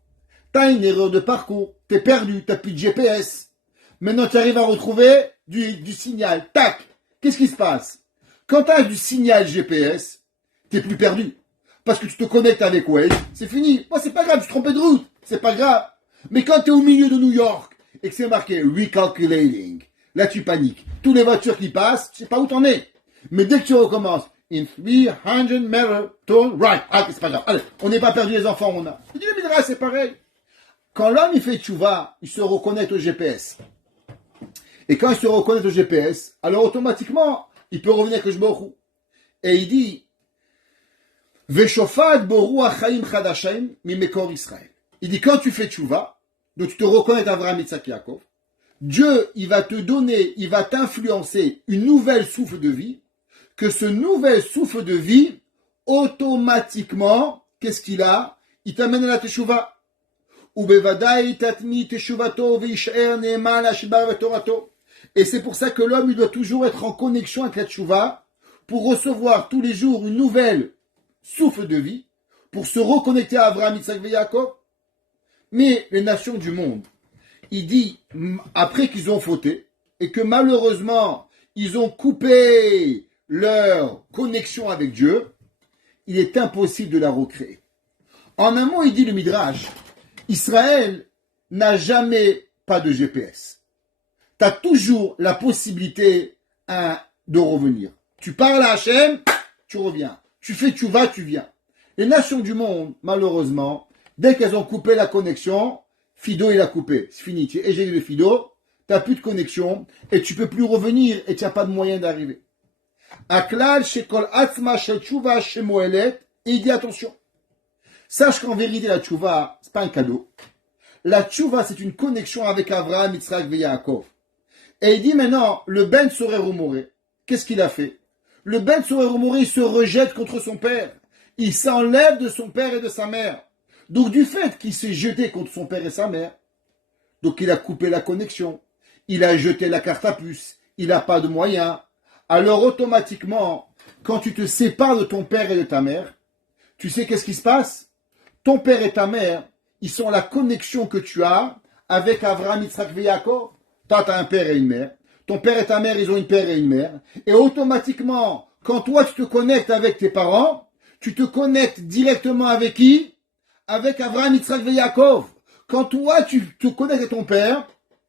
t'as une erreur de parcours, t'es perdu, t'as plus de GPS. Maintenant tu arrives à retrouver du signal. Tac! Qu'est-ce qui se passe? Quand t'as du signal GPS, t'es plus perdu. Parce que tu te connectes avec Waze, c'est fini. Moi, c'est pas grave, tu te trompes de route. C'est pas grave. Mais quand t'es au milieu de New York et que c'est marqué recalculating, là, tu paniques. Toutes les voitures qui passent, tu sais pas où t'en es. Mais dès que tu recommences, in 300 meters, turn right. Ah, c'est pas grave. Allez, on n'est pas perdu, les enfants, on a. Je dis, le Midrash, c'est pareil. Quand l'homme, il fait tchouva, il se reconnecte au GPS. Et quand il se reconnecte au GPS, alors automatiquement, il peut revenir que je m'en. Et il dit, Veshofad boru achaim chadashim mimekor Israël. Il dit, quand tu fais tchouva, donc tu te reconnais à Avraham, Yitzhak, Yaakov, Dieu, il va te donner, il va t'influencer une nouvelle souffle de vie, que ce nouvel souffle de vie, automatiquement, qu'est-ce qu'il a? Il t'amène à la teshuvah. Ubevadai tatmi teshuvato veisher ne'eman lashbar vetorato. Et c'est pour ça que l'homme, il doit toujours être en connexion avec la teshuvah pour recevoir tous les jours une nouvelle souffle de vie, pour se reconnecter à Avraham, Yitzhak et Yaakov. Mais les nations du monde, il dit, après qu'ils ont fauté, et que malheureusement, ils ont coupé leur connexion avec Dieu, il est impossible de la recréer. En un mot, il dit le Midrash, Israël n'a jamais pas de GPS. Tu as toujours la possibilité de revenir. Tu parles à Hachem, tu reviens. Tu fais, tu vas, tu viens. Les nations du monde, malheureusement, dès qu'elles ont coupé la connexion, Fido, il a coupé. C'est fini. Tu es égérie de Fido, tu n'as plus de connexion, et tu ne peux plus revenir, et tu n'as pas de moyen d'arriver. Aklal, Shekol, Atzma, Shetchuva, Shemoelet, et il dit attention. Sache qu'en vérité, la tchouva, c'est pas un cadeau. La tchouva, c'est une connexion avec Avraham, Yitzhak et Yaakov. Et il dit maintenant, le Ben Sorer Umoré, qu'est-ce qu'il a fait? Le Ben Sorer Umoré, il se rejette contre son père. Il s'enlève de son père et de sa mère. Donc du fait qu'il s'est jeté contre son père et sa mère, Donc il a coupé la connexion. Il a jeté la carte à puce. Il n'a pas de moyens. Alors automatiquement, quand tu te sépares de ton père et de ta mère, tu sais qu'est-ce qui se passe? Ton père et ta mère, ils sont la connexion que tu as avec Abraham, Yitzhak et Yaakov. Toi, tu as un père et une mère. Ton père et ta mère, ils ont une père et une mère. Et automatiquement, quand toi, tu te connectes avec tes parents, tu te connectes directement avec qui? Avec Abraham, Yitzhak et Yaakov. Quand toi, tu te connectes à ton père,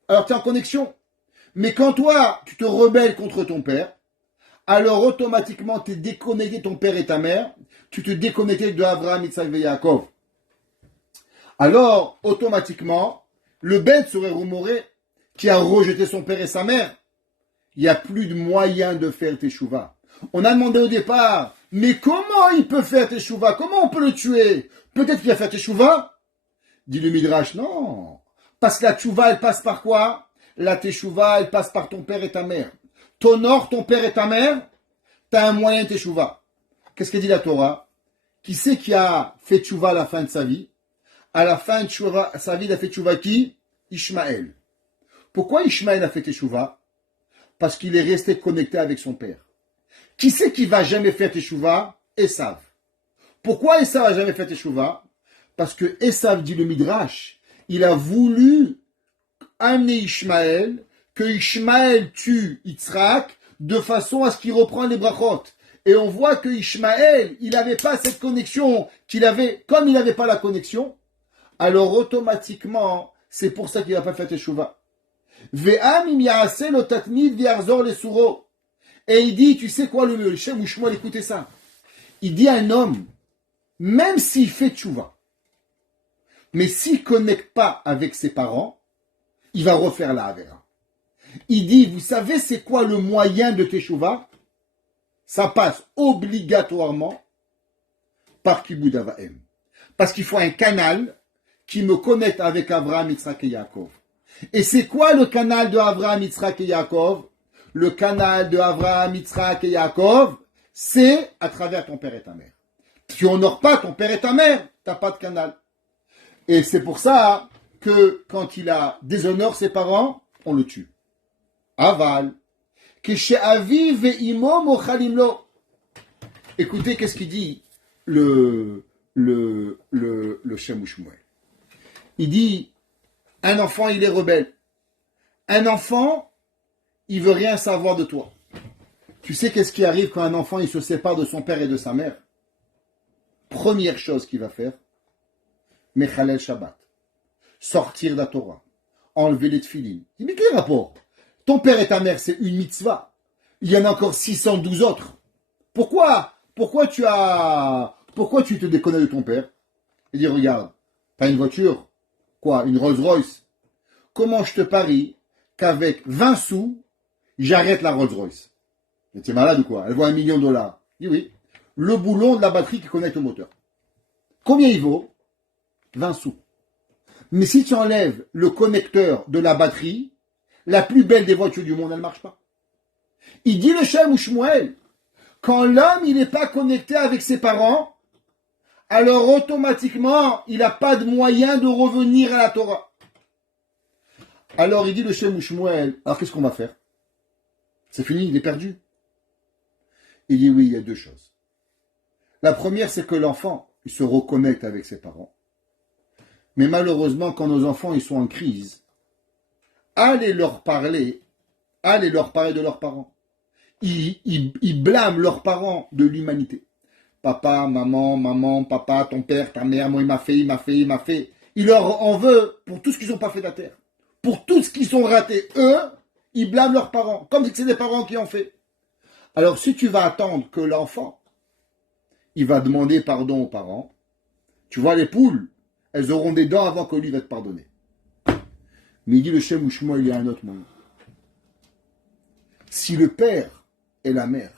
alors tu es en connexion. Mais quand toi, tu te rebelles contre ton père, alors automatiquement, tu es déconnecté de ton père et ta mère, tu te déconnectes de Abraham, Yitzhak et Yaakov. Alors, automatiquement, le Ben serait rumoré qui a rejeté son père et sa mère. Il n'y a plus de moyen de faire teshuva. On a demandé au départ, mais comment il peut faire teshuva? Comment on peut le tuer? Peut-être qu'il va faire teshuva? Dit le Midrash, non. Parce que la teshuva, elle passe par quoi? La teshuva, elle passe par ton père et ta mère. T'honores ton père et ta mère, t'as un moyen de teshuva. Qu'est-ce que dit la Torah? Qui c'est qui a fait teshuva à la fin de sa vie? À la fin de sa vie, il a fait teshuva qui? Ishmaël. Pourquoi Ishmaël a fait teshuva? Parce qu'il est resté connecté avec son père. Qui c'est qui va jamais faire teshuva? Esav. Pourquoi Esav a jamais fait teshuva? Parce que Esav, dit le Midrash, il a voulu amener Ishmaël, que Ishmaël tue Yitzhak, de façon à ce qu'il reprenne les brachot. Et on voit que Ishmaël, il n'avait pas cette connexion qu'il avait, comme il n'avait pas la connexion, alors automatiquement, c'est pour ça qu'il n'a pas fait teshuva. Ve'am im ya'aseh lo tatmid v'yarzor le suro. Et il dit, tu sais quoi, le Shem ou Shmuel, écoutez ça. Il dit à un homme, même s'il fait teshuva, mais s'il ne connecte pas avec ses parents, il va refaire la Avera. Il dit, vous savez c'est quoi le moyen de teshuva? Ça passe obligatoirement par Kibud Avaim. Parce qu'il faut un canal qui me connecte avec Abraham, Yitzhak et Yaakov. Et c'est quoi le canal de Abraham, Yitzhak et Yaakov? Le canal de Abraham, Yitzhak et Yaakov, c'est à travers ton père et ta mère. Si tu n'honores pas ton père et ta mère, tu n'as pas de canal. Et c'est pour ça que quand il a déshonore ses parents, on le tue. Aval. Écoutez, qu'est-ce qu'il dit le Shem Shmuel. Il dit, un enfant, il est rebelle. Un enfant, il veut rien savoir de toi. Tu sais qu'est-ce qui arrive quand un enfant, il se sépare de son père et de sa mère? Première chose qu'il va faire, Mechalel Shabbat. Sortir de la Torah. Enlever les tefilines. Il dit, mais quel rapport? Ton père et ta mère, c'est une mitzvah. Il y en a encore 612 autres. Pourquoi tu te déconnectes de ton père? Il dit, regarde, t'as une voiture? Quoi? Une Rolls-Royce? Comment je te parie qu'avec 20 sous, j'arrête la Rolls-Royce? Mais t'es malade ou quoi? Elle vaut $1 million. Il dit oui. Le boulon de la batterie qui connecte au moteur. Combien il vaut? 20 sous. Mais si tu enlèves le connecteur de la batterie, la plus belle des voitures du monde, elle ne marche pas. Il dit le Shem ou Shmuel, quand l'homme il n'est pas connecté avec ses parents, alors automatiquement, il n'a pas de moyen de revenir à la Torah. Alors il dit le Shem ou Shmuel, alors qu'est-ce qu'on va faire? C'est fini, il est perdu. Il dit oui, il y a deux choses. La première, c'est que l'enfant, il se reconnecte avec ses parents. Mais malheureusement, quand nos enfants ils sont en crise, allez leur parler de leurs parents. Ils blâment leurs parents de l'humanité. Papa, maman, papa, ton père, ta mère, moi il m'a fait. Il leur en veut pour tout ce qu'ils n'ont pas fait de la terre. Pour tout ce qu'ils ont raté. Eux, ils blâment leurs parents, comme si c'est des parents qui ont fait. Alors si tu vas attendre que l'enfant, il va demander pardon aux parents, tu vois les poules, elles auront des dents avant que lui va te pardonner. Mais il dit le Shem ou Shmuel, il y a un autre moyen. Si le père et la mère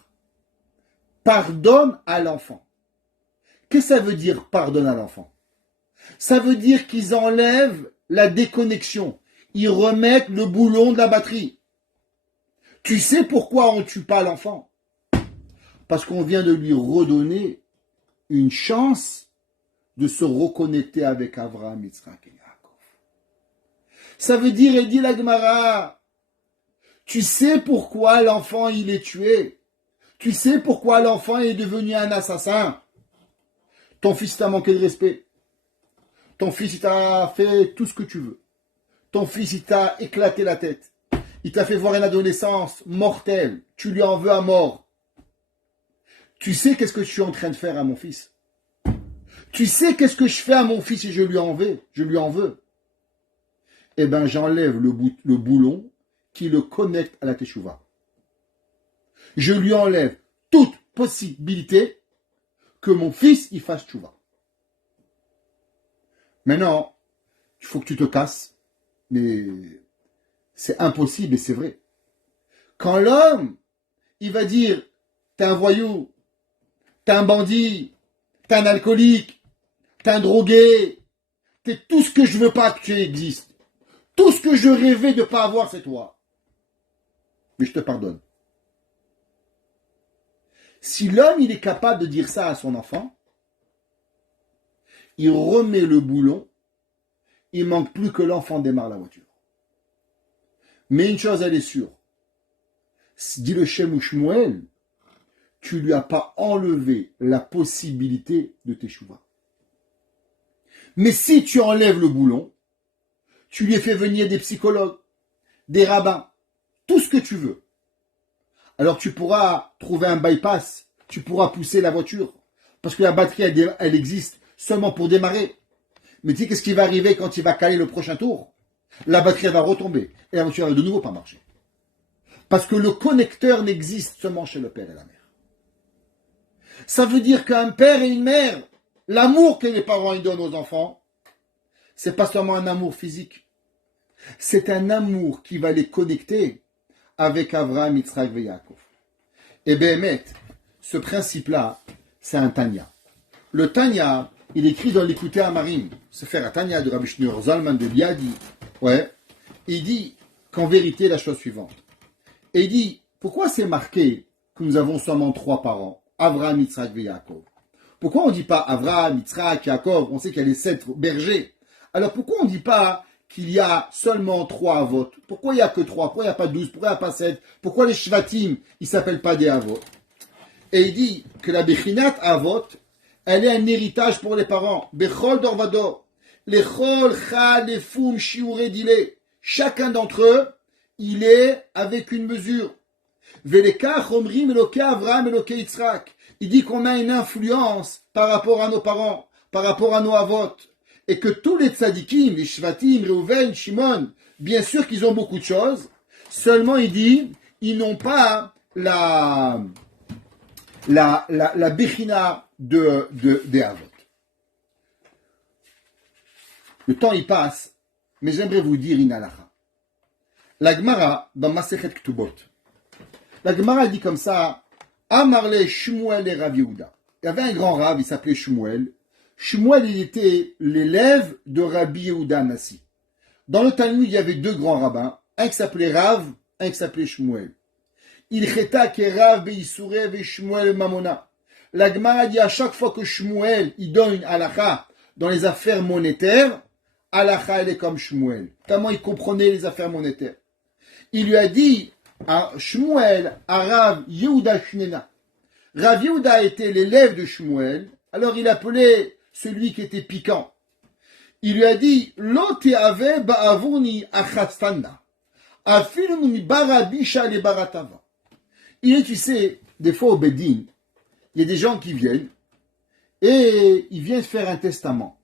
pardonnent à l'enfant, qu'est-ce que ça veut dire pardonne à l'enfant? Ça veut dire qu'ils enlèvent la déconnexion. Ils remettent le boulon de la batterie. Tu sais pourquoi on ne tue pas l'enfant? Parce qu'on vient de lui redonner une chance de se reconnecter avec Abraham, Yitzhak et Yaakov. Ça veut dire, elle dit la Gemara, tu sais pourquoi l'enfant il est tué? Tu sais pourquoi l'enfant est devenu un assassin? Ton fils t'a manqué de respect. Ton fils il t'a fait tout ce que tu veux. Ton fils il t'a éclaté la tête. Il t'a fait voir une adolescence mortelle. Tu lui en veux à mort. Tu sais qu'est-ce que je suis en train de faire à mon fils? Tu sais qu'est-ce que je fais à mon fils et je lui en veux? Eh bien, j'enlève le boulon qui le connecte à la teshuva. Je lui enlève toute possibilité que mon fils il fasse teshuva. Maintenant, il faut que tu te casses, mais c'est impossible et c'est vrai. Quand l'homme, il va dire, t'es un voyou, t'es un bandit, t'es un alcoolique, t'es un drogué, t'es tout ce que je veux pas que tu existes. Tout ce que je rêvais de ne pas avoir, c'est toi. Mais je te pardonne. Si l'homme, il est capable de dire ça à son enfant, il remet le boulon, il manque plus que l'enfant démarre la voiture. Mais une chose, elle est sûre. Dit le Shem ou Shmuel, tu lui as pas enlevé la possibilité de teshuva. Mais si tu enlèves le boulon, tu lui fais venir des psychologues, des rabbins, tout ce que tu veux. Alors tu pourras trouver un bypass, tu pourras pousser la voiture, parce que la batterie, elle existe seulement pour démarrer. Mais tu sais qu'est-ce qui va arriver quand il va caler le prochain tour? La batterie elle va retomber, et la voiture va de nouveau pas marcher. Parce que le connecteur n'existe seulement chez le père et la mère. Ça veut dire qu'un père et une mère, l'amour que les parents ils donnent aux enfants, c'est pas seulement un amour physique. C'est un amour qui va les connecter avec Avraham, Yitzhak et Yaakov. Et Béhémet, ce principe-là, c'est un Tanya. Le Tanya, il est écrit dans l'Écouté Amarim, se faire un Tanya de Rabbi Shneur Zalman de Biadi. Ouais. Il dit qu'en vérité, la chose suivante. Et il dit, pourquoi c'est marqué que nous avons seulement 3 parents, Avraham, Yitzhak et Yaakov? Pourquoi on ne dit pas Avraham, Yitzhak, Yaakov? On sait qu'il y a les 7 bergers. Alors pourquoi on ne dit pas qu'il y a seulement 3 avot? Pourquoi il n'y a que 3? Pourquoi il n'y a pas 12? Pourquoi il n'y a pas 7? Pourquoi les shvatim, ils ne s'appellent pas des avot? Et il dit que la bechinat avot, elle est un héritage pour les parents. Bechol dorvador. Lechol chal lefum shiure dile. Chacun d'entre eux, il est avec une mesure. Velekach omrim eloke Avraham eloke Yitzhak. Il dit qu'on a une influence par rapport à nos parents, par rapport à nos avot. Et que tous les tzadikim, les shvatim, Reuven, Shimon, bien sûr qu'ils ont beaucoup de choses, seulement il dit, ils n'ont pas la bechina des avot. Le temps il passe, mais j'aimerais vous dire une halakha. La Gemara, dans Masechet Ktubot, la Gemara dit comme ça, Amarle Shmuel et Rav Yehuda. Il y avait un grand Rav, il s'appelait Shmuel. Shmuel, il était l'élève de Rabbi Yehuda Nassi. Dans le Talmud, il y avait 2 grands rabbins, un qui s'appelait Rav, un qui s'appelait Shmuel. Il cheta que Rav beisure ve Shmuel mamona. La Gemara dit à chaque fois que Shmuel il donne une halakha dans les affaires monétaires, halakha elle est comme Shmuel. Tellement il comprenait les affaires monétaires. Il lui a dit à Shmuel, à Rav Yehuda Shnena. Rav Yehuda était l'élève de Shmuel, alors il appelait celui qui était piquant. Il lui a dit, Lo te'ave ba'avuni achastana. Afiluni barabisha le baratava. Il est, tu sais, des fois au Bedin, il y a des gens qui viennent et ils viennent faire un testament.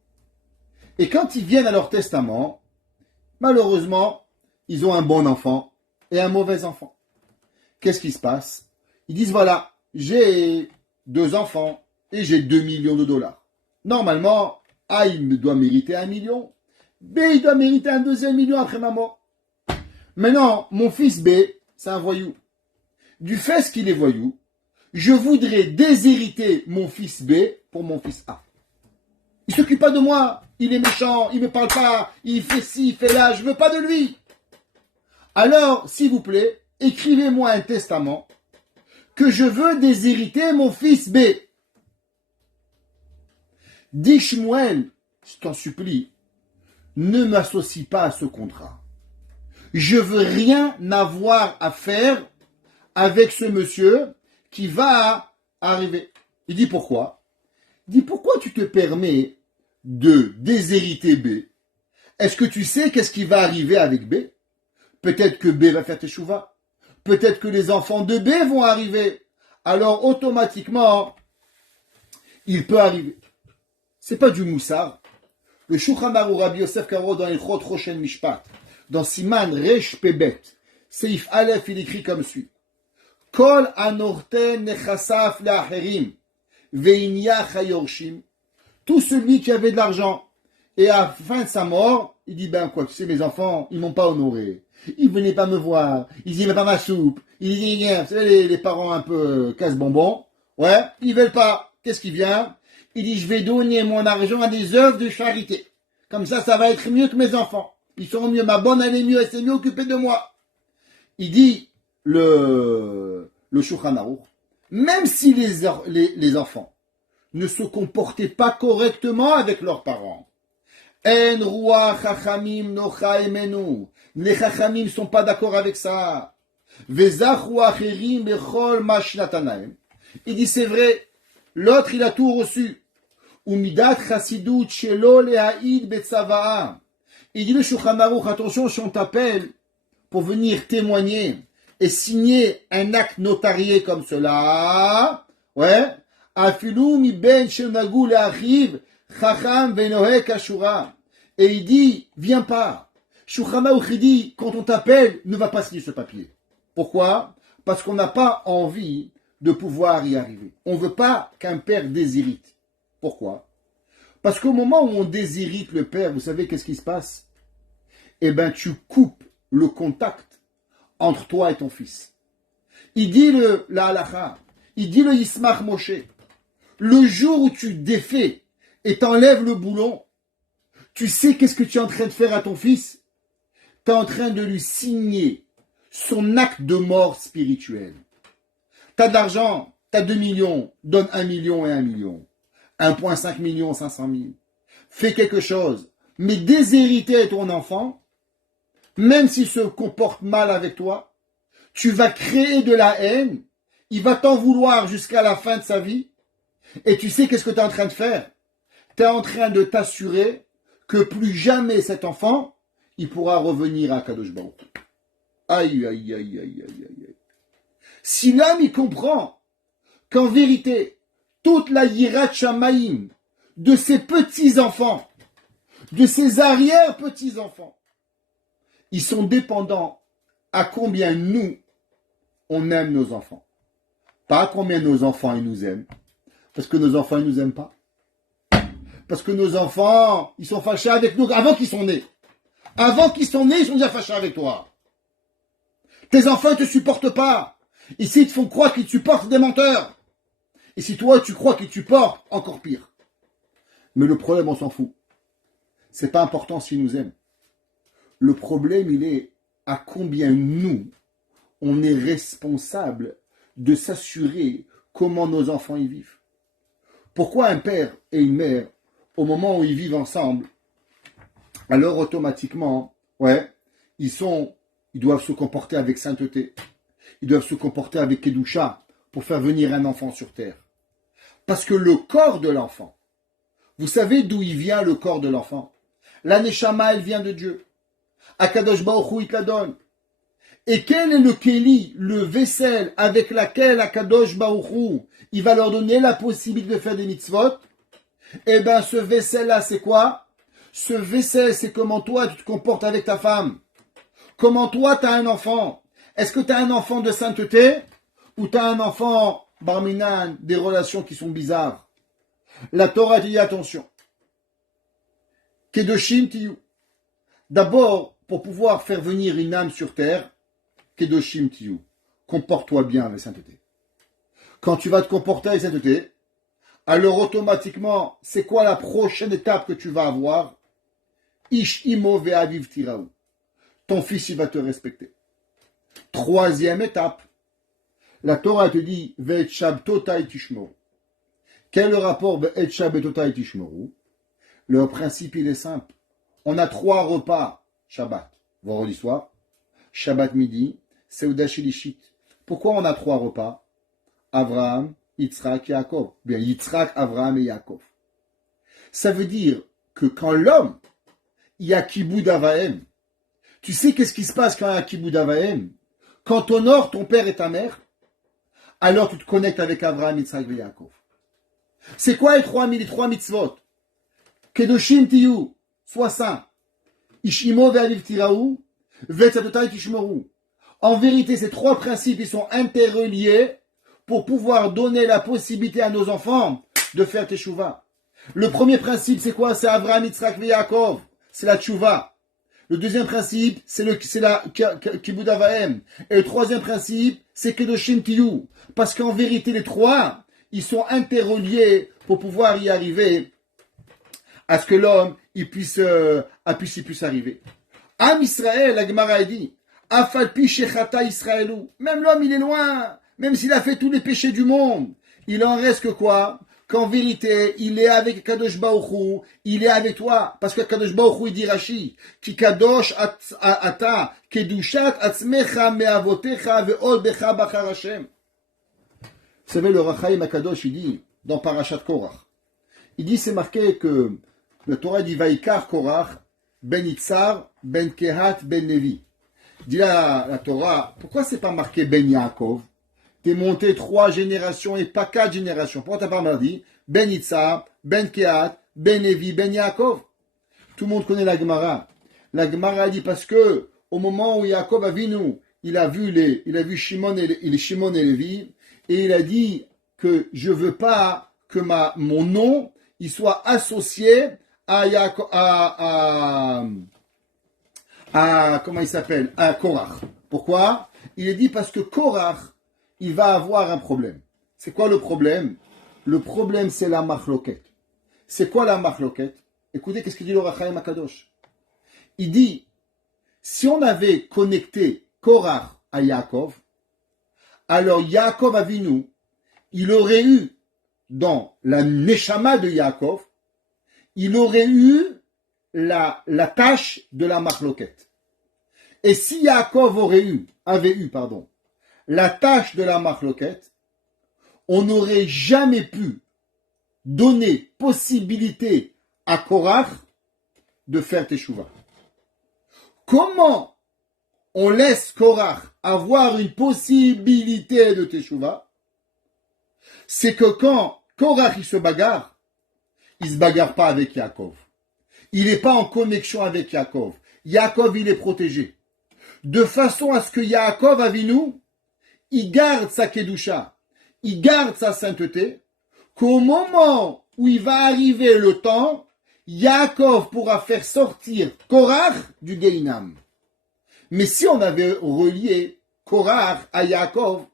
Et quand ils viennent à leur testament, malheureusement, ils ont un bon enfant et un mauvais enfant. Qu'est-ce qui se passe? Ils disent, voilà, j'ai 2 enfants et j'ai 2 millions de dollars. Normalement, A, il doit mériter 1 million. B, il doit mériter un 2e million après ma mort. Maintenant, mon fils B, c'est un voyou. Du fait qu'il est voyou, je voudrais déshériter mon fils B pour mon fils A. Il ne s'occupe pas de moi. Il est méchant, il ne me parle pas, il fait ci, il fait là, je ne veux pas de lui. Alors, s'il vous plaît, écrivez-moi un testament que je veux déshériter mon fils B. Dis Shmuel, je t'en supplie, ne m'associe pas à ce contrat. Je veux rien avoir à faire avec ce monsieur qui va arriver. Il dit pourquoi? Il dit pourquoi tu te permets de déshériter B? Est-ce que tu sais qu'est-ce qui va arriver avec B? Peut-être que B va faire teshuva. Peut-être que les enfants de B vont arriver. Alors automatiquement, il peut arriver. C'est pas du moussard. Le Shulchan Aruch Rabbi Yosef Karo dans Ilchot Roshen Mishpat, dans Siman Resh Pebet, Seif Aleph, il écrit comme suit. Kol anorten nechasaf la'acherim, ve'inya chayorshim. Tout celui qui avait de l'argent, et à la fin de sa mort, il dit, ben quoi, tu sais, mes enfants, ils m'ont pas honoré. Ils venaient pas me voir. Ils n'aimaient pas ma soupe. Ils disaient, vous savez, les parents un peu casse-bonbons. Ouais, ils veulent pas. Qu'est-ce qui vient? Il dit, je vais donner mon argent à des œuvres de charité. Comme ça va être mieux que mes enfants. Ils seront mieux. Ma bonne, elle est mieux. Elle s'est mieux occupée de moi. Il dit, le Shulchan Aruch, même si les enfants ne se comportaient pas correctement avec leurs parents, En ruach chachamim nocha emenu. Les chachamim sont pas d'accord avec ça. Vezachu acherim bechol mashnatanaim. Il dit c'est vrai, l'autre il a tout reçu. Umidat chassidut shelo lehaïd betzava'a. Il dit le Shulchan Aruch, attention si on t'appelle pour venir témoigner et signer un acte notarié comme cela, ouais, afilu mi ben shenagu leachiv chacham venohe kashura. Et il dit, viens pas. Shulchan Aruch dit, quand on t'appelle, ne va pas signer ce papier. Pourquoi? Parce qu'on n'a pas envie de pouvoir y arriver. On ne veut pas qu'un père déshérite. Pourquoi? Parce qu'au moment où on déshérite le père, vous savez qu'est-ce qui se passe? Eh bien, tu coupes le contact entre toi et ton fils. Il dit la halacha, il dit le Yismach Moshe, le jour où tu défais et t'enlèves le boulon, tu sais qu'est-ce que tu es en train de faire à ton fils? Tu es en train de lui signer son acte de mort spirituelle. Tu as de l'argent, tu as 2 millions, donne 1 million et 1 million. 1,5 million, 500 000. Fais quelque chose. Mais déshériter ton enfant, même s'il se comporte mal avec toi, tu vas créer de la haine, il va t'en vouloir jusqu'à la fin de sa vie, et tu sais qu'est-ce que tu es en train de faire? Tu es en train de t'assurer que plus jamais cet enfant, il pourra revenir à Kadosh Baruch. Aïe, aïe, aïe, aïe, aïe, aïe. Si l'homme, il comprend qu'en vérité, toute la Yirat Shamayim de ses petits-enfants, de ses arrière-petits-enfants, ils sont dépendants à combien nous, on aime nos enfants. Pas à combien nos enfants, ils nous aiment. Parce que nos enfants, ils nous aiment pas. Parce que nos enfants, ils sont fâchés avec nous avant qu'ils sont nés. Avant qu'ils sont nés, ils sont déjà fâchés avec toi. Tes enfants ne te supportent pas. Ici, ils te font croire qu'ils te supportent des menteurs. Et si toi, tu crois qu'ils te supportent, encore pire. Mais le problème, on s'en fout. C'est pas important s'ils nous aiment. Le problème, il est à combien nous, on est responsable de s'assurer comment nos enfants y vivent. Pourquoi un père et une mère, au moment où ils vivent ensemble, alors automatiquement, ouais, ils doivent se comporter avec sainteté. Ils doivent se comporter avec Kedusha pour faire venir un enfant sur terre. Parce que le corps de l'enfant, vous savez d'où il vient le corps de l'enfant? La Neshama, elle vient de Dieu. Akadosh Baruch Hu, il te la donne. Et quel est le Kéli, le vaisselle avec laquelle Akadosh Baruch Hu, il va leur donner la possibilité de faire des mitzvot? Eh bien, ce vaisselle-là, c'est quoi? Ce vaisselle, c'est comment toi, tu te comportes avec ta femme. Comment toi, tu as un enfant. Est-ce que tu as un enfant de sainteté? Ou tu as un enfant, barminan, des relations qui sont bizarres? La Torah dit attention. Kedoshim tiyu. D'abord, pour pouvoir faire venir une âme sur terre, Kedoshim tiyu. Comporte-toi bien avec sainteté. Quand tu vas te comporter avec sainteté, alors automatiquement, c'est quoi la prochaine étape que tu vas avoir? Ish imo ve'aviv tiraou. Ton fils, il va te respecter. Troisième étape, la Torah te dit ve'et shabtotai tishmoru. Quel est le rapport ve'et shabtotai tishmoru? Le principe, il est simple. On a 3 repas Shabbat, vendredi soir, Shabbat midi, Seuda Shilishit. Pourquoi on a 3 repas? Abraham, Yitzhak, Yaakov. Bien, Yitzhak, Abraham et Yaakov. Ça veut dire que quand l'homme, il y a Kibboud Avahem, tu sais qu'est-ce qui se passe quand il y a Kibboud Avahem? Quand tu honores ton père et ta mère, alors tu te connectes avec Abraham, Yitzhak et Yaakov. C'est quoi les trois mitzvot? Kedoshim tiyu, sois saint. Ishimo ve'aviv tiraou, ve'tzatotai tishmoru. En vérité, ces 3 principes, ils sont interreliés pour pouvoir donner la possibilité à nos enfants de faire teshuva. Le premier principe, c'est quoi? C'est Abraham, Yitzhak et Yaakov. C'est la teshuva. Le deuxième principe, c'est la Kibboud Avahem. Et le troisième principe, c'est Kedoshim tiyu. Parce qu'en vérité, les 3, ils sont interreliés pour pouvoir y arriver à ce que l'homme il puisse arriver. Am Israël, la Gemara dit, Afalpi shechata Israëlou. Même l'homme, il est loin. Même s'il a fait tous les péchés du monde, il en reste que quoi? Qu'en vérité, il est avec Kadosh Baruch Hu, il est avec toi. Parce que Kadosh Baruch Hu, il dit Rashi, Ki Kadosh ata, Kedushat atzmecha me'avotecha ve'od becha bachar Hashem. Vous savez, le Rachaim Akadosh, il dit, dans Parashat Korach, il dit, c'est marqué que le Torah dit Vaikar Korach, ben Itzar, ben Kehat, ben Levi. Dit la Torah, pourquoi c'est pas marqué ben Yaakov? T'es monté 3 générations et pas 4 générations. Pourquoi t'as pas dit ben Itzar, ben Kehat, ben Levi, ben Yaakov? Tout le monde connaît la Gemara. La Gemara dit parce que au moment où Yaakov a vu nous, il a vu Shimon et Lévi, et il a dit que je veux pas que mon nom il soit associé à comment il s'appelle, à Korach. Pourquoi? Il est dit parce que Korach, il va avoir un problème. C'est quoi le problème? Le problème, c'est la machloket. C'est quoi la machloket? Écoutez, qu'est-ce qu'il dit le Rachaim Akadosh? Il dit, si on avait connecté Korach à Yaakov, alors Yaakov Avinu, il aurait eu, dans la Neshama de Yaakov, il aurait eu la tâche de la machloket. Et si Yaakov avait eu, la tâche de la machloket, on n'aurait jamais pu donner possibilité à Korach de faire teshuva. Comment on laisse Korach avoir une possibilité de teshuva? C'est que quand Korach il se bagarre pas avec Yaakov. Il n'est pas en connexion avec Yaakov. Yaakov, il est protégé. De façon à ce que Yaakov Avinu, il garde sa kedusha, il garde sa sainteté, qu'au moment où il va arriver le temps, Yaakov pourra faire sortir Korach du Gehinam. Mais si on avait relié Korach à Yaakov,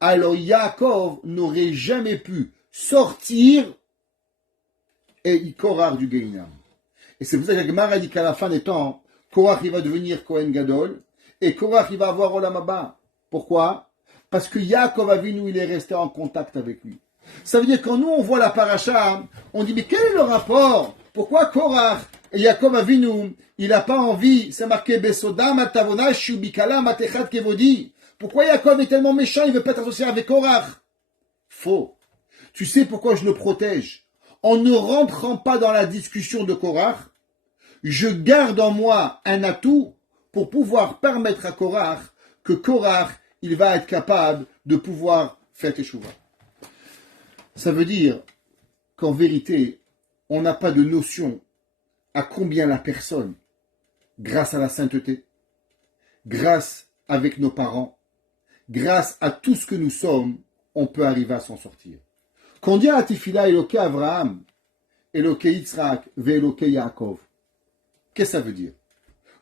alors Yaakov n'aurait jamais pu sortir et Korach du Gehinam. Et c'est pour ça que la Gemara dit qu'à la fin des temps, Korach il va devenir Kohen Gadol et Korach il va avoir Olam Haba. Pourquoi? Parce que Yaakov Avinu il est resté en contact avec lui. Ça veut dire que quand nous on voit la paracha, on dit mais quel est le rapport? Pourquoi Korach et Yaakov Avinu il n'a pas envie? C'est marqué Besoda Matavona Shubikala Matechat Kevodi. Pourquoi Yaakov est tellement méchant, il ne veut pas être associé avec Korach? Faux. Tu sais pourquoi je le protège? En ne rentrant pas dans la discussion de Korach, je garde en moi un atout pour pouvoir permettre à Korach que Korach, il va être capable de pouvoir faire teshuva. Ça veut dire qu'en vérité, on n'a pas de notion à combien la personne, grâce à la sainteté, grâce avec nos parents, grâce à tout ce que nous sommes, on peut arriver à s'en sortir. Quand on dit à Tefila Eloké Avraham, Eloké Yitzhak, Ve'Eloké Yaakov, qu'est-ce que ça veut dire?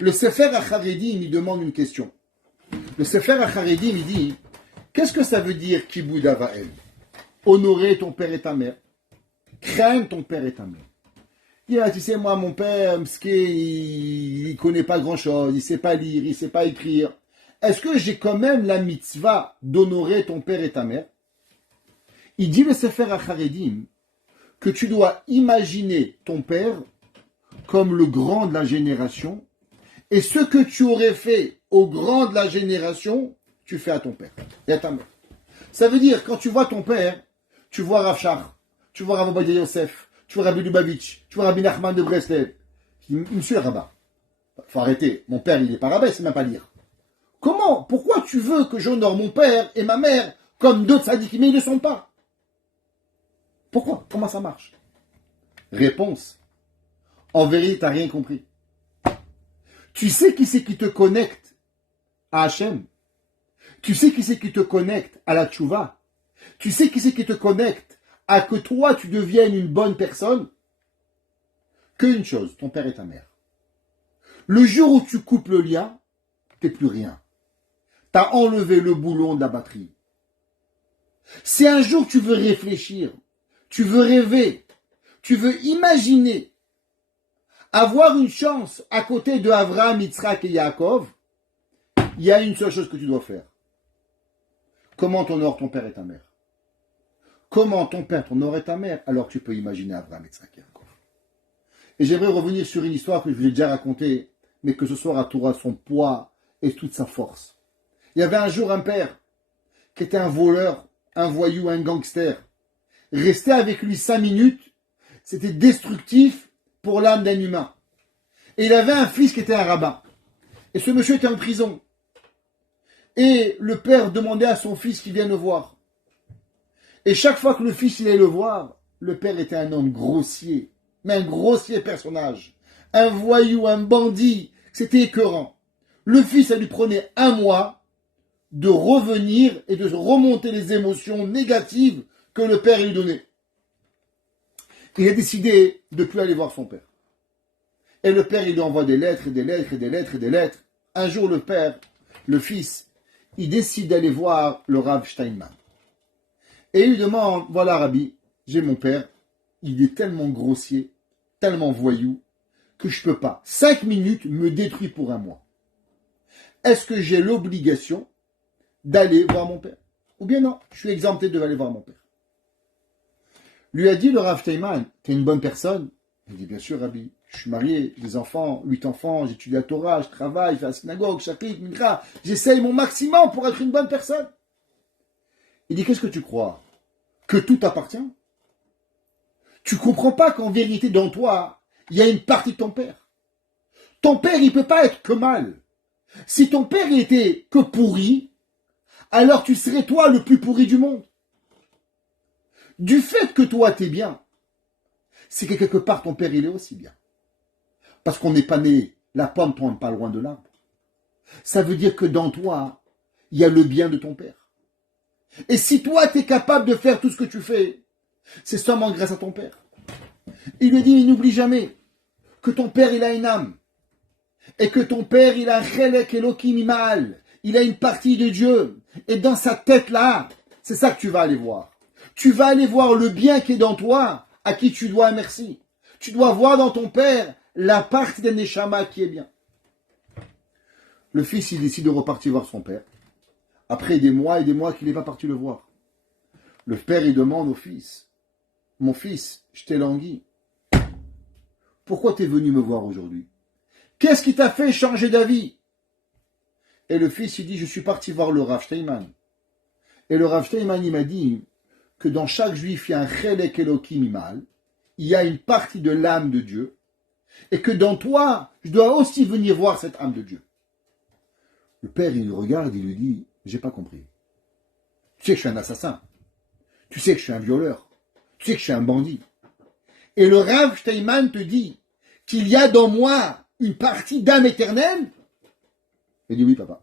Le Sefer HaCharedim, il demande une question. Le Sefer HaCharedim, il dit, qu'est-ce que ça veut dire Kibboud Avahem? Honorer ton père et ta mère. Craindre ton père et ta mère. Il dit, tu sais, moi, mon père, il connaît pas grand-chose, il sait pas lire, il sait pas écrire. Est-ce que j'ai quand même la mitzvah d'honorer ton père et ta mère? Il dit le Sefer HaCharedim que tu dois imaginer ton père comme le grand de la génération et ce que tu aurais fait au grand de la génération, tu fais à ton père et à ta mère. Ça veut dire, quand tu vois ton père, tu vois Rav Shach, tu vois Rav Ovadia Yosef, tu vois Rabbi Lubavitch, tu vois Rabbi Nachman de Breslev. Monsieur Rabat, faut arrêter. Mon père, il est pas rabbin, il sait même pas lire. Comment? Pourquoi tu veux que j'honore mon père et ma mère comme d'autres tzadikim, mais ils ne le sont pas? Pourquoi? Comment ça marche? Réponse. En vérité, tu n'as rien compris. Tu sais qui c'est qui te connecte à Hachem? Tu sais qui c'est qui te connecte à la tchouva? Tu sais qui c'est qui te connecte à que toi, tu deviennes une bonne personne? Qu'une chose, ton père et ta mère. Le jour où tu coupes le lien, t'es plus rien. T'as enlevé le boulon de la batterie. Si un jour tu veux réfléchir, tu veux rêver, tu veux imaginer avoir une chance à côté de Avraham, Yitzhak et Yaakov, il y a une seule chose que tu dois faire. Comment t'honores ton père et ta mère? Comment ton père t'honore et ta mère alors que tu peux imaginer Avraham, Yitzhak et Yaakov? Et j'aimerais revenir sur une histoire que je vous ai déjà racontée, mais que ce soir à Torah son poids et toute sa force. Il y avait un jour un père qui était un voleur, un voyou, un gangster. Rester avec lui 5 minutes, c'était destructif pour l'âme d'un humain. Et il avait un fils qui était un rabbin. Et ce monsieur était en prison. Et le père demandait à son fils qu'il vienne le voir. Et chaque fois que le fils allait le voir, le père était un homme grossier, mais un grossier personnage. Un voyou, un bandit, c'était écœurant. Le fils, ça lui prenait 1 mois de revenir et de remonter les émotions négatives que le père lui donnait. Il a décidé de ne plus aller voir son père. Et le père, il lui envoie des lettres, et des lettres, et des lettres, et des lettres. Un jour, le père, le fils, il décide d'aller voir le Rav Steinman. Et il lui demande, voilà Rabbi, j'ai mon père, il est tellement grossier, tellement voyou, que je ne peux pas. 5 minutes me détruit pour 1 mois. Est-ce que j'ai l'obligation d'aller voir mon père? Ou bien non, je suis exempté de aller voir mon père. Lui a dit le Rav Steinman, t'es une bonne personne? Il dit, bien sûr Rabbi, je suis marié, j'ai des enfants, 8 enfants, j'étudie la Torah, je travaille, je vais à la synagogue, chapitre, mikra, j'essaye mon maximum pour être une bonne personne. Il dit, qu'est-ce que tu crois? Que tout t'appartient? Tu comprends pas qu'en vérité, dans toi, il y a une partie de ton père. Ton père, il peut pas être que mal. Si ton père était que pourri, alors tu serais toi le plus pourri du monde. Du fait que toi t'es bien, c'est que quelque part ton père il est aussi bien. Parce qu'on n'est pas né, la pomme tombe pas loin de l'arbre. Ça veut dire que dans toi, il y a le bien de ton père. Et si toi t'es capable de faire tout ce que tu fais, c'est seulement grâce à ton père. Il lui dit, n'oublie jamais que ton père il a une âme. Et que ton père il a un chelek elokim imal. Il a une partie de Dieu. Et dans sa tête là, c'est ça que tu vas aller voir. Tu vas aller voir le bien qui est dans toi, à qui tu dois un merci. Tu dois voir dans ton père la partie des neshama qui est bien. Le fils, il décide de repartir voir son père. Après des mois et des mois qu'il n'est pas parti le voir. Le père, il demande au fils, mon fils, je t'ai langui. Pourquoi tu es venu me voir aujourd'hui? Qu'est-ce qui t'a fait changer d'avis? Et le fils, il dit, je suis parti voir le Rav Steinman. Et le Rav Steinman, il m'a dit que dans chaque juif, il y a un chelek elokim imal, il y a une partie de l'âme de Dieu, et que dans toi, je dois aussi venir voir cette âme de Dieu. Le père, il le regarde, il lui dit, j'ai pas compris. Tu sais que je suis un assassin. Tu sais que je suis un violeur. Tu sais que je suis un bandit. Et le Rav Steinman te dit qu'il y a dans moi une partie d'âme éternelle. Il dit oui, papa.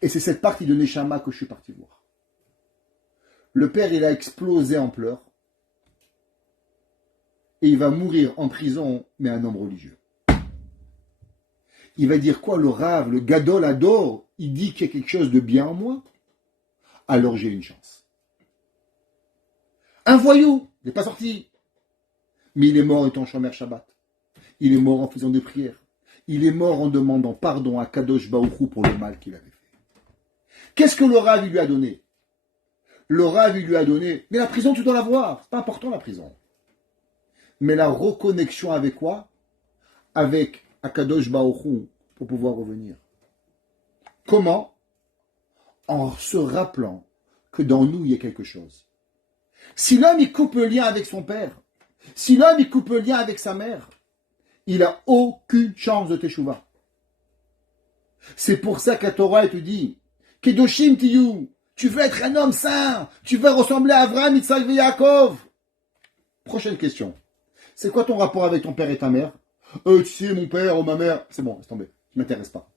Et c'est cette partie de Neshama que je suis parti voir. Le père, il a explosé en pleurs. Et il va mourir en prison, mais un homme religieux. Il va dire quoi, le Rav, le Gadol Ador, il dit qu'il y a quelque chose de bien en moi? Alors j'ai une chance. Un voyou, il n'est pas sorti. Mais il est mort étant Shomer Shabbat. Il est mort en faisant des prières. Il est mort en demandant pardon à Kadosh Baruch Hu pour le mal qu'il avait fait. Qu'est-ce que le Rav lui a donné? Le Rav lui a donné, mais la prison tu dois la voir, c'est pas important la prison. Mais la reconnexion avec quoi? Avec Akadosh Baruch Hu pour pouvoir revenir. Comment? En se rappelant que dans nous, il y a quelque chose. Si l'homme, il coupe le lien avec son père, si l'homme, il coupe le lien avec sa mère, il n'a aucune chance de teshuva. C'est pour ça que la Torah, elle te dit, Kedoshim tiyu, tu veux être un homme saint, tu veux ressembler à Avraham, Yitzhak et Yaakov. Prochaine question. C'est quoi ton rapport avec ton père et ta mère? Tu sais, mon père ou ma mère, c'est bon, laisse tomber, ça m'intéresse pas.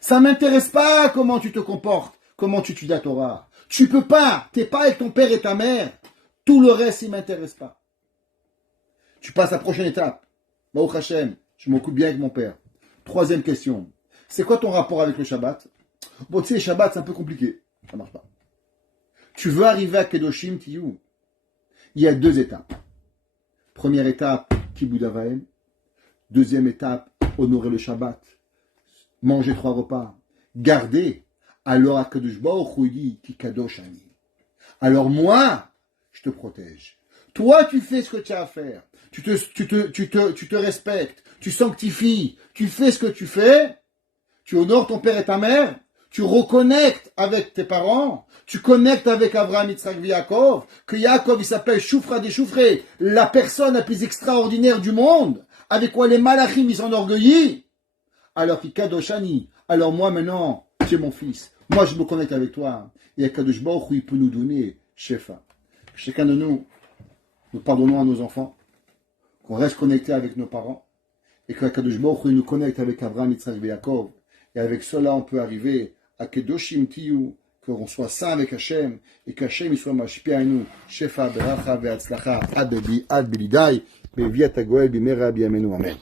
Ça m'intéresse pas comment tu te comportes, comment tu étudies la Torah. Tu peux pas, t'es pas avec ton père et ta mère. Tout le reste, il m'intéresse pas. Tu passes à la prochaine étape. Baruch Hashem, je m'occupe bien avec mon père. Troisième question. C'est quoi ton rapport avec le Shabbat? Bon, tu sais, le Shabbat, c'est un peu compliqué. Ça marche pas. Tu veux arriver à Kedoshim Tiyu. Il y a 2 étapes. Première étape, Kibud Avaim. Deuxième étape, honorer le Shabbat. Manger 3 repas. Garder. Alors, Akadosh Baruch Hu dit, Ki Kadosh Ani. Alors moi, je te protège. Toi, tu fais ce que tu as à faire. Tu te respectes. Tu sanctifies. Tu fais ce que tu fais. Tu honores ton père et ta mère. Tu reconnectes avec tes parents. Tu connectes avec Abraham, Yitzhak et Yaakov. Que Yaakov, il s'appelle Choufra des Choufrés. La personne la plus extraordinaire du monde. Avec quoi les malachim, ils s'enorgueillissent. Alors, Ki Kadoshani. Alors moi, maintenant, tu es mon fils. Moi, je me connecte avec toi. Et Akadosh Baruch Hu, il peut nous donner Shefa. Chacun de nous pardonnons à nos enfants. Qu'on reste connecté avec nos parents. Et que Akadosh Baruch Hu nous connecte avec Abraham, Yitzhak et Yaakov. Et avec cela, on peut arriver à Kedoshim Tiyu, qu'on soit saint avec Hachem, et qu'Hachem il soit mashpia à nous, Shefa, Beracha, Ve'atzlacha, Ad Bilidai, Beviat Agoel, Bimera, Biamenu, Amen.